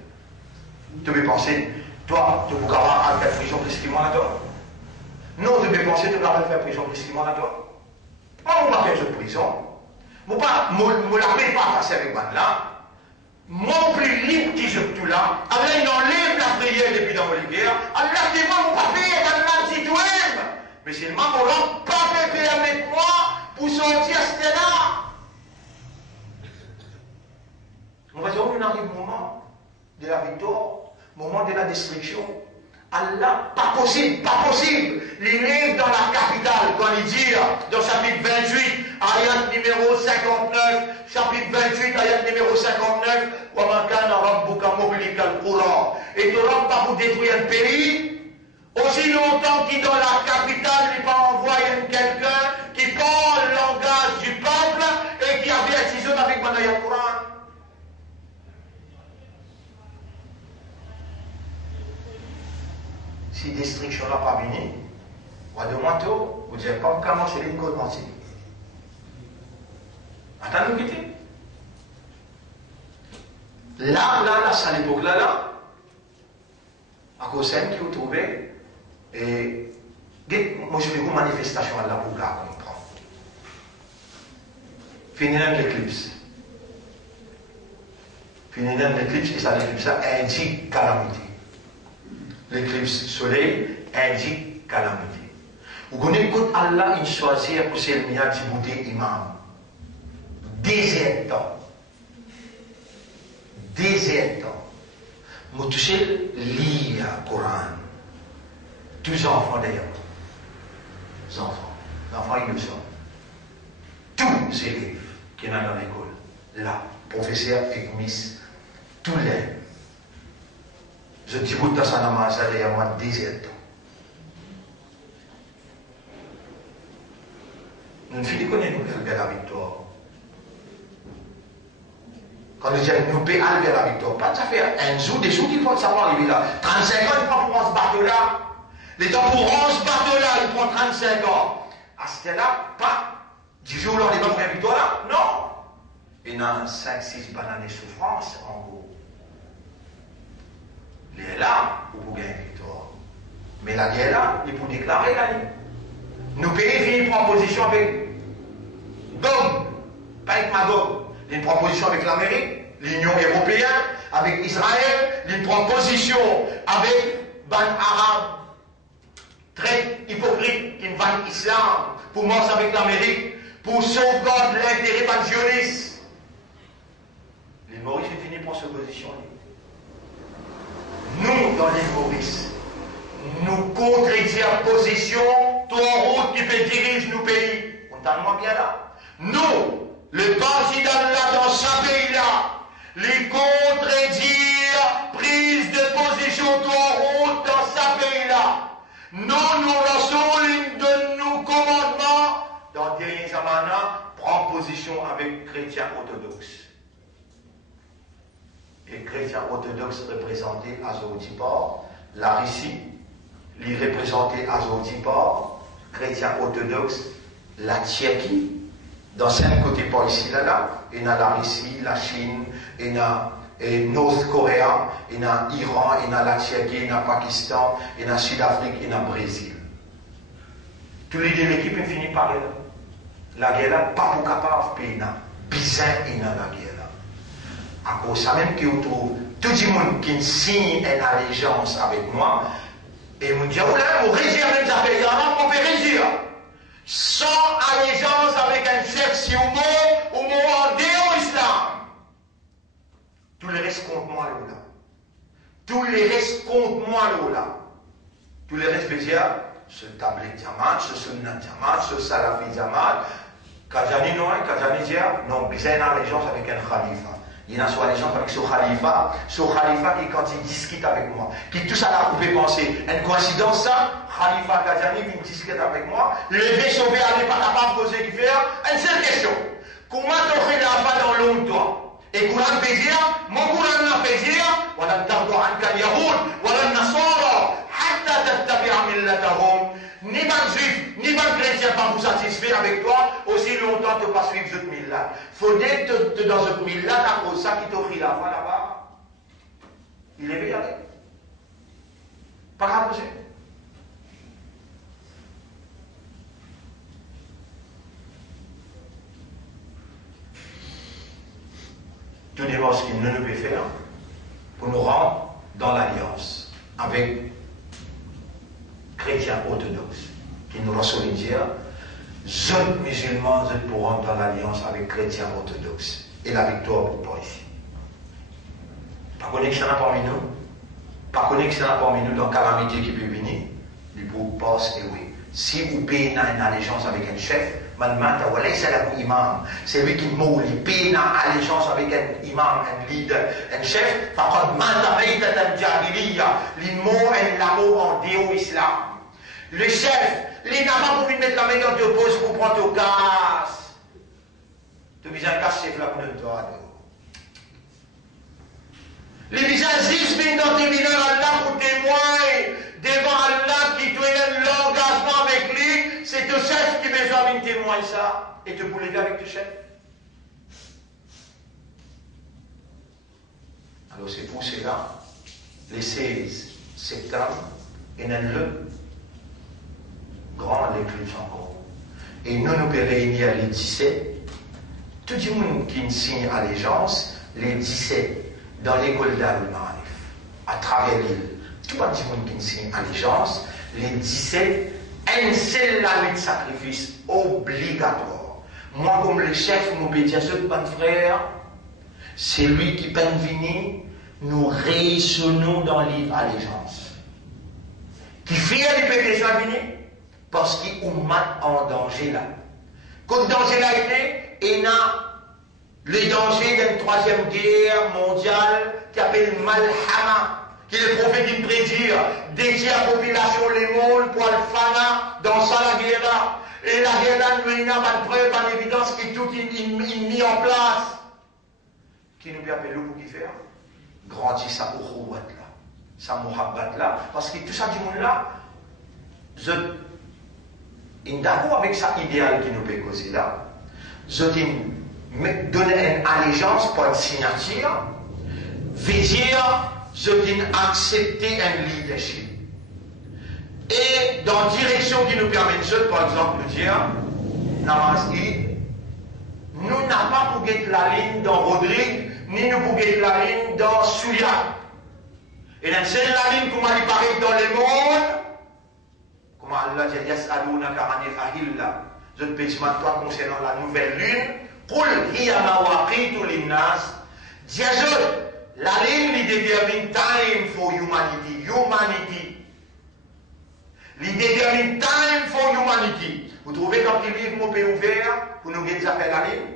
Tu veux penser, toi, tu peux avoir un prison de à toi? Non, tu peux penser que tu vas faire prison précisément à toi. Moi, on va faire cette prison. Je ne la paye pas passer avec moi là. Moi, plus libre qui je tout là. Allah, il enlève la prière depuis dans les guerres. Allah, c'est moi, on va payer dans le même citoyen. Mais c'est le moment où on ne pas payer avec moi pour sortir ce là. On va dire, on arrive au moment de la victoire, au moment de la destruction. Allah, pas possible, pas possible. L'élève dans la capitale, quand il dit, dans chapitre 28, ayat numéro 59, chapitre 28, ayat numéro 59, وَمَا كَانَ رَبُّكَ مُهْلِكَ الْقُرَى. Et tu n'auras pas pour détruire un pays, aussi longtemps qu'il dans la capitale, il va envoyer quelqu'un qui parle le langage du peuple et qui avertit avec Manaya Coran. Si destruction n'a pas venu, on va demander, vous ne savez pas comment c'est une code mentale. Attends, nous quitter. Là, à l'époque là, à cause de qui vous trouvez, et moi je vais vous manifestation à la pour comprendre. Finir l'éclipse. Finir l'éclipse, et ça l'éclipse indique calamité. L'éclipse soleil indique calamité. Vous connaissez que Allah il choisit pour c'est le mien de imam. Désert temps. Vous touchez lire le Coran. Tous les enfants d'ailleurs. Les enfants innocents. Tous les élèves qui sont dans l'école. Là, professeur et miss, tous les. Je dis que ça n'a pas ça d'ailleurs moi désert. Nous finissons connaître nous la victoire. Quand je dis nous payons la victoire, pas ça fait un jour, des jours qu'il faut savoir arriver là. 35 ans, il prend pour 11 bateaux là. Les temps pour 11 bateaux là, il prend 35 ans. À ce là, pas 10 jours là, on est dans la victoire là. Non. Il y a 5-6 bananes de souffrance en gros. Il est là pour gagner une victoire. Mais la guerre là, il faut déclarer la ligne. Nos pays finissent par position avec Gog, pas avec Magog. Il prend position avec l'Amérique, l'Union européenne, avec Israël. Il prend position avec Ban Arab, très hypocrite, qui invade l'islam, pour marcher avec l'Amérique, pour sauvegarder l'intérêt bansioniste. Les Maurice finissent par se positionner. Nous, dans l'île Maurice, nous contredisons la position, toi en route qui peut diriger nos pays. On t'en bien là. Nous, le parti d'Allah dans ce pays-là, les contredire prise de position, toi en route dans ce pays-là. Nous lançons de nos commandements dans des zamana, prend position avec chrétiens orthodoxes. Les chrétiens orthodoxes représentés à Zodipor, la Russie, les représentés à Zodipor, chrétiens orthodoxes, la Tchéquie, dans 5 côtés par ici, là, il y a la Russie, la Chine, il y a North Korea, il y a Iran, il y a la Tchéquie, il y a Pakistan, il y a Sud-Afrique, il y a Brésil. Tous les deux l'équipe est finie par là. La guerre là, pas pour capable de payer. Bizarre, il y a la guerre là. À cause de ça même que tout le monde qui signe une allégeance avec moi, et me dit, oh là, vous régir même ça fait on peut régir. Sans allégeance avec un chef si au mot en déo islam. Tout le reste contre moi là. Tout le reste contre moi là. Tout le reste veut dire, ce tablet diamant, ce sunnah diamant, ce salafi diamant. Kadjani non, Kadjani dit, non, il y a une allégeance avec un khalifa. Il y a une allégeance avec ce khalifa qui quand il discute avec moi, qui tout ça là, vous pouvez penser, une coïncidence ça, Khalifa Kadjani vient discuter avec moi, lever, sauver, aller pas capable de poser, faire, une seule question. Comment tu la pas dans longtemps? Et Coran peut dire, mon Coran n'a fait dire, voilà le tardo anka yahoud, voilà le nasara, hatta tattabi'a millatahum. Ni ban juif, ni ban chrétien pas vous satisfaire avec toi, aussi longtemps tu ne pas suivre cette millat. Faut dire que dans cette millat, à cause de ça qui t'offrit la foi là-bas, il est bien. Pas grave, monsieur. Tout d'abord, ce qu'il ne nous peut faire pour nous rendre dans l'alliance avec chrétiens orthodoxes, qui nous rassurent dire, jeunes musulmans, jeunes pour rentrer dans l'alliance avec chrétiens orthodoxes. Et la victoire pour pas ici. Pas connaître que ça n'a parmi nous. Pas connaître que ça n'a parmi nous dans la calamité qui peut venir. Du groupe passe et oui. Si vous payez une allégeance avec un chef, c'est lui qui mourut, il paye une allégeance avec un imam, un leader, un chef, il mourut l'amour en Dieu islam. Le chef, il n'a pas pu mettre la meilleure de pause pour prendre au casse. Tu vis un casse chef là pour le droit. Les visages disent dans tes visages Allah pour témoigner devant Allah qui te donne l'engagement avec lui, c'est le chef qui besoin de témoigner ça et te boulever avec le chef. Alors c'est pour cela, les 16 septembre, il y a le grand éclipse encore. Et nous nous pouvons réunir les 17, tout le monde qui signe allégeance, les 17 dans l'école d'Al-Marif, à travers l'île. Tout le monde qui signe allégeance, les 17, un seul année de sacrifice obligatoire. Moi, comme le chef, nous peux dire ce bon frère, c'est lui qui peut venir, nous réussissons dans l'île allégeance. Qui fait les péchés venir parce qu'il est en danger là. Quand le danger là était, il y a le danger d'une troisième guerre mondiale qui s'appelle Malhama, qui est le prophète qui prédit dédié à la population le monde pour le fana dans ça la guerre là. Et la guerre là, nous avons une preuve, une évidence qui tout est mis en place. Qui nous appelle pour qui faire? Grandir sa ourouat là, sa mohabbat là, parce que tout ça du monde là, je suis d'accord avec ça idéal qui nous peut causer là, je donner une allégeance pour une signature, veut dire, je accepter un leadership. Et dans la direction qui nous permet de, par exemple, de dire, Namazi, nous n'avons pas pour guetter la ligne dans Rodrigue, ni nous pour guetter la ligne dans Souya. Et dans cette la ligne, comment il paraît dans le monde, comment Allah dit, Yas'alounaka anil ahilla, je te pèse toi concernant la nouvelle lune, Qul hiya mawaqitu linnas, dis la ligne qui détermine time for humanity. Il détermine time for humanity. Vous trouvez quand il livre mon pays ouvert pour nous guider à faire la ligne?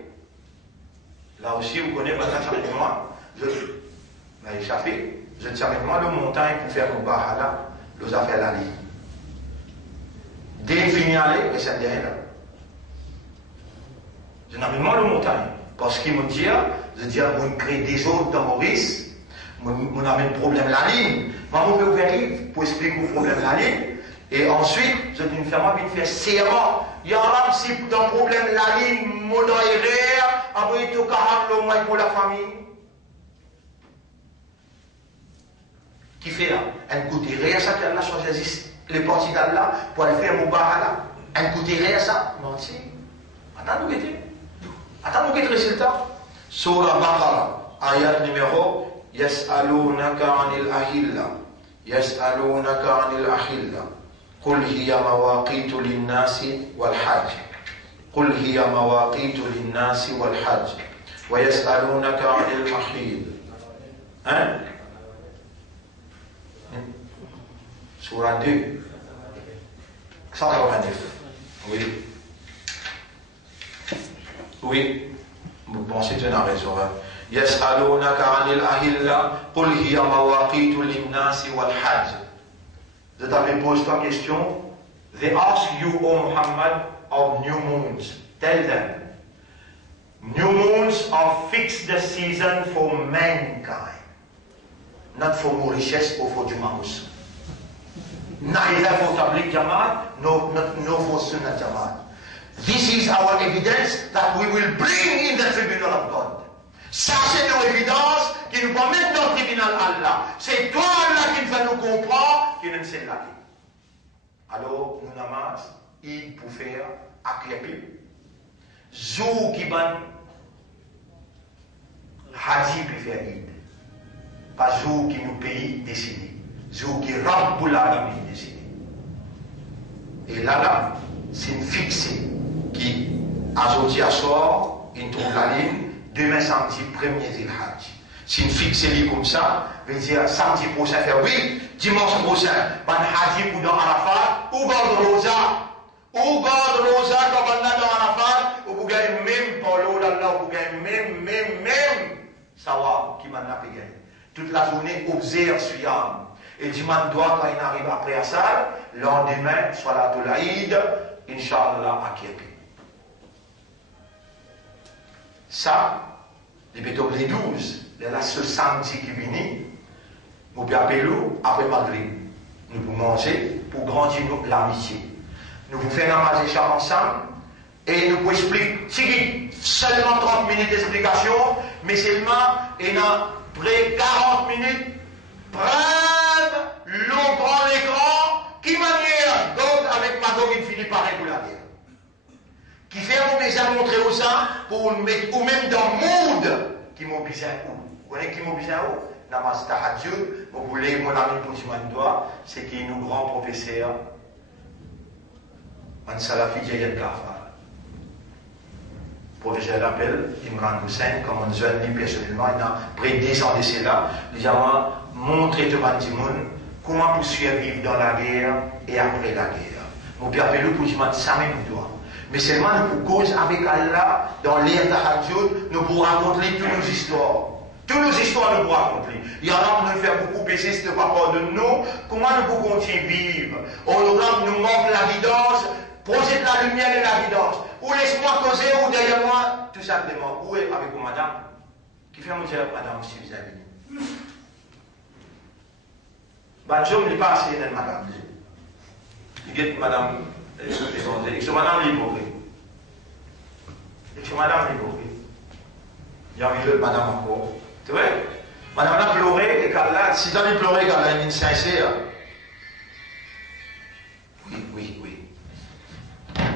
Là aussi, vous connaissez pas ça avec moi. Je m'ai échappé. Je tiens avec moi le montagne pour faire le bahala, nous a fait la ligne. Dès qu'il finit aller, et c'est derrière là. Je n'ai pas le montagne. Parce qu'il me dit, je dis, on crée des autres dans Maurice, on a un problème la ligne. Moi, on peut ouvrir livre pour expliquer le problème la ligne. Et ensuite, je dis, une ferme, puis faire serment. Il y a un si dans le problème la ligne, mon erreur, après il faut le moins pour la famille. Qui fait là? Un côté réel, ça, qu'Allah choisit les parties d'Allah pour aller faire mon bahala. Un côté réel, ça? Menti. Attends, nous guetter. Attends, nous guetter le résultat. Surah Baqarah. ayat numéro يسألونك عن الأهلة يسألونك عن الأهلة قل هي مواقيت للناس والحج قل هي مواقيت للناس والحج ويسألونك عن المحيض hein Surah 2 189 oui oui vous pensez que tu as raison يسألونك عن الأهلة قل هي مواقيت للناس والحج. Je t'avais posé ta question. They ask you, O Muhammad, of new moons. Tell them, new moons are fixed the season for mankind, not for Mauritius or for Jumaus. Neither for Tabligh Jamaat, nor for Sunnah Jamaat. This is our evidence that we will bring in the tribunal of God. Ça, c'est nos évidences qui nous permettent dans le tribunal Allah. C'est toi, Allah, qui va nous comprendre, qui nous sait là. Alors, nous n'avons il pour faire accléper. Zou qui ban, Haji pour faire id. Pas zou qui nous paye décider. Zou qui Rabbul Alamin décider. Et là, c'est une fixée qui, à Zoti à soir, il trouve la ligne. Demain samedi 1er Zilhadj. Si une fixée comme ça, veut dire samedi prochain faire oui, dimanche prochain, ban Haji pour dans Arafat, ou garde Rosa, comme on a dans Arafat, ou vous gagnez même pour l'eau d'Allah, vous gagnez même, savoir qui m'a pas gagné. Toute la journée, observe Suyam. Et dimanche doit, quand il arrive après Assad, le lendemain, soit la Tolaïd, Inch'Allah, à Kiepi. Ça, les 12, là, ce samedi qui vient, nous pouvons appeler après Maghrib. Nous pouvons manger pour grandir l'amitié. Nous pouvons faire un match ensemble et nous pouvons expliquer seulement 30 minutes d'explication, mais seulement, et dans près 40 minutes, prendre l'eau prend l'écran, qui manière, donc avec Magog, il finit par régulier. Qui fait un message montrer au sein pour mettre, ou même dans le monde, qui m'oblige à où. Vous connaissez qui m'oblige à où? Namas Tahadjud, vous voulez, mon ami pour toi, c'est qui est nos grands professeurs, un Salafi Jayed Kafar. Professeur l'appelle Imran Hussein, comme un jeune lui personnellement, il a près de 10 ans d'essai là, il a montré tout le monde comment vous survivre dans la guerre et après la guerre. Mon père appelle pour dire ça même doit. Mais seulement nous pouvons cause avec Allah, dans l'ère Tahadjud, nous pouvons raconter toutes nos histoires. Toutes nos histoires nous pouvons raconter. Il y en a qui nous fait beaucoup baisser ce rapport de nous. Comment nous pouvons continuer à vivre? Hologramme nous manque la guidance, projette la lumière et la guidance. Ou laisse-moi causer, ou derrière moi, tout simplement. Où est avec vous, madame? Qui fait me dire, madame, si vous avez dit. Ben, je ne l'ai pas assez, madame. Il dit, madame. Et que madame l'hypocrite. Et que madame l'hypocrite. Il y a envie de madame encore. Tu vois? Madame a pleuré et qu'Allah, si tu as pleuré qu'elle a une sincère. Oui.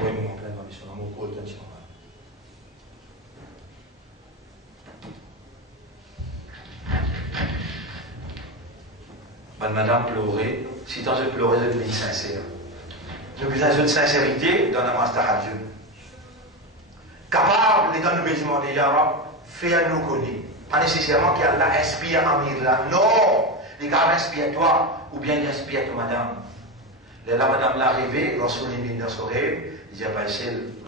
Oui, mon père, ma mission, mon cours, attention. Madame pleurait, si tu as pleuré, c'est une sincère. Nous avons besoin de sincérité dans la masse Tahadjud. Capable de nous demander, Ya Rab, fais-nous connaître. Pas nécessairement qu'Allah inspire Amir là. Non! Les gars inspire toi, ou bien il inspire toi, madame. Là, madame l'a rêvé, Rasoul bin dans son rêve, il dit,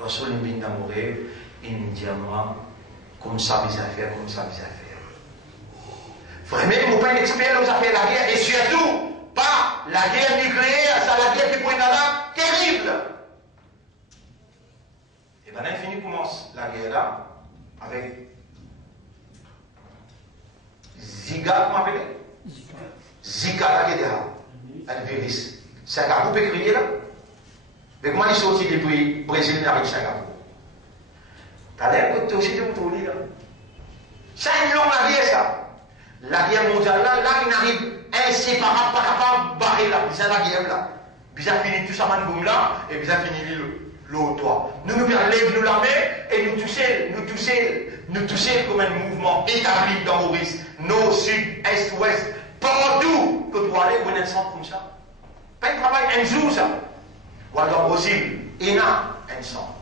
Rasoul bin dans mon rêve, il me dit à moi, comme ça, mes affaires. Vraiment, vous pas expert aux affaires de la guerre, et surtout, pas la guerre nucléaire, c'est la guerre qui pourrait être terrible. Et bien, l'infini commence la guerre là, avec Zika, comment appelle Zika, la guerre là, un virus. Singapour peut crier là. Mais comment il sortit depuis Brésil avec Singapour? T'as l'air de toucher de tout là. 5 millions la guerre ça. La guerre mondiale là, il arrive inséparable, pas capable de barrer là, puis la guerre là. Puis ça finit tout ça, man boum là, et puis ça finit l'autre. Nous lèvons la main et nous toucher comme un mouvement établi dans Maurice, nord, sud, est, ouest, partout que tu aller, on est ensemble comme ça. Pas de travail un jour ça. Ou alors aussi, il y a ensemble.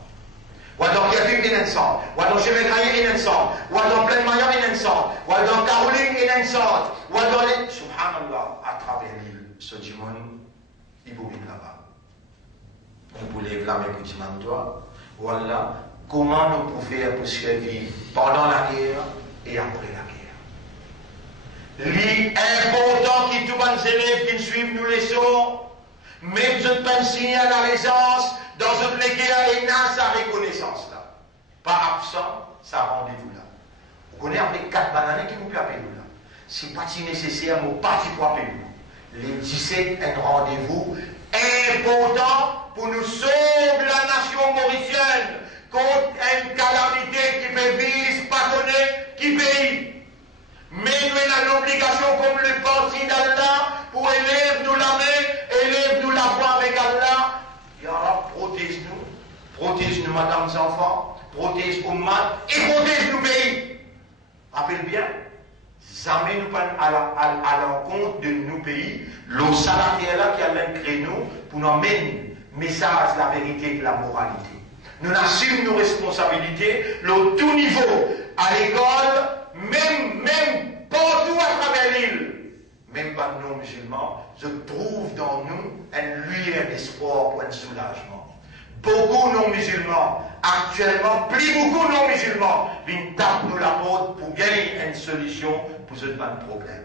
Ou alors Kevin est ensemble. Ou alors Chevegraille est ensemble. Ou alors Plein Maillard est ensemble. Ou alors Caroline est ensemble. Ou alors les... Subhanallah, à travers l'île, ce dimanche, il vous vient là-bas. Nous pouvons lever la main pour dire toi. Voilà comment nous pouvons faire pour survivre pendant la guerre et après la guerre. L'important qui tous les élèves qui nous suivent nous laissons, même je ne peux signer à la naissance, dans une guerre et n'a sa reconnaissance là. Pas absent, ça rendez-vous là. Vous connaissez avec 4 bananes qui nous peut appeler là. Si pas si nécessaire, mon parti pour appeler nous. Les 17, un rendez-vous important pour nous sauver la nation mauricienne contre une calamité qui me vise, pas connaître, qui paye. Mais nous avons l'obligation, comme le parti d'Allah, pour élève nous la main, élève nous la foi avec Allah. Ya Rab, protège-nous, madame les enfants, protège Ummat et protège nos pays. Rappelle bien, jamais nous pas à l'encontre de nos pays, le salafé là qui a même créé nous pour nous amener message, la vérité et la moralité. Nous assumons nos responsabilités, le tout niveau, à l'école, même partout à travers l'île. Même pas de non-musulmans, je trouve dans nous une lueur d'espoir pour un soulagement. Beaucoup non-musulmans, actuellement, plus beaucoup non-musulmans, viennent taper nous la porte pour gagner une solution pour ce problème.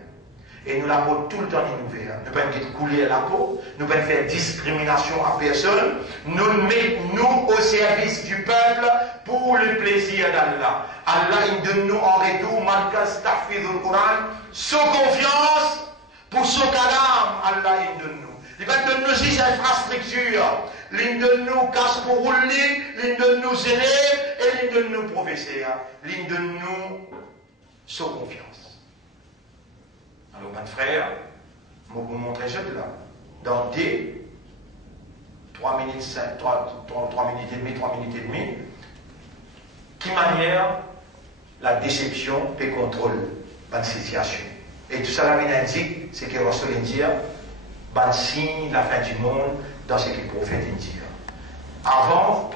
Et nous la porte tout le temps ouverte. Nous ne pouvons pas couler à la peau, nous ne pouvons pas faire discrimination à personne, nous mettons au service du peuple pour le plaisir d'Allah. Allah, il donne nous en retour, malgré le Coran, sans confiance, pour son kalam, Allah, il donne nous. Il va donner nous aussi infrastructure. Il donne nous casse pour rouler, il donne nous élèves et il donne nous professeurs. Il donne nous sans confiance. Alors, mon frère, je vais vous montrer ça là. Dans 3 minutes, 3 minutes et demie, 3 minutes et demie, qui manière la déception et contrôle de la situation. Et tout ça, la mine indique, c'est que Rasul dit, ban signe la fin du monde dans ce que le prophète dit. Avant,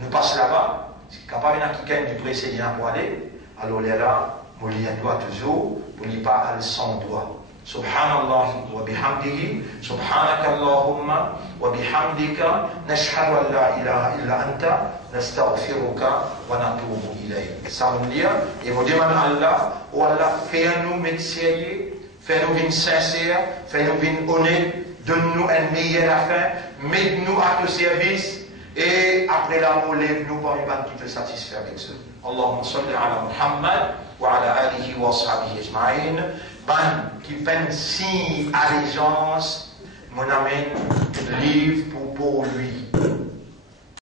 nous passons là-bas, c'est capable de quelqu'un du précédent pour aller, alors là, nous lions doigt toujours, pour ne pas aller sans doigt. Subhanallah wa bihamdihi, subhanaka Allahumma wa bihamdika, nashhadu an la ilaha illa anta, nastaghfiruka wa natubu ilayk. Ça veut dire, et vous demandez à Allah, oh Allah, fais-nous mettre sérieux, fais-nous une sincère, fais-nous une honnête, donne-nous un meilleur affaire, mets-nous à ton service, et après l'amour, lève-nous parmi les qui te satisfait avec ça. Allahumma salli ala Muhammad wa ala alihi wa sahbihi ajma'in. Ban qui fait signe allégeance, mon amène livre pour lui.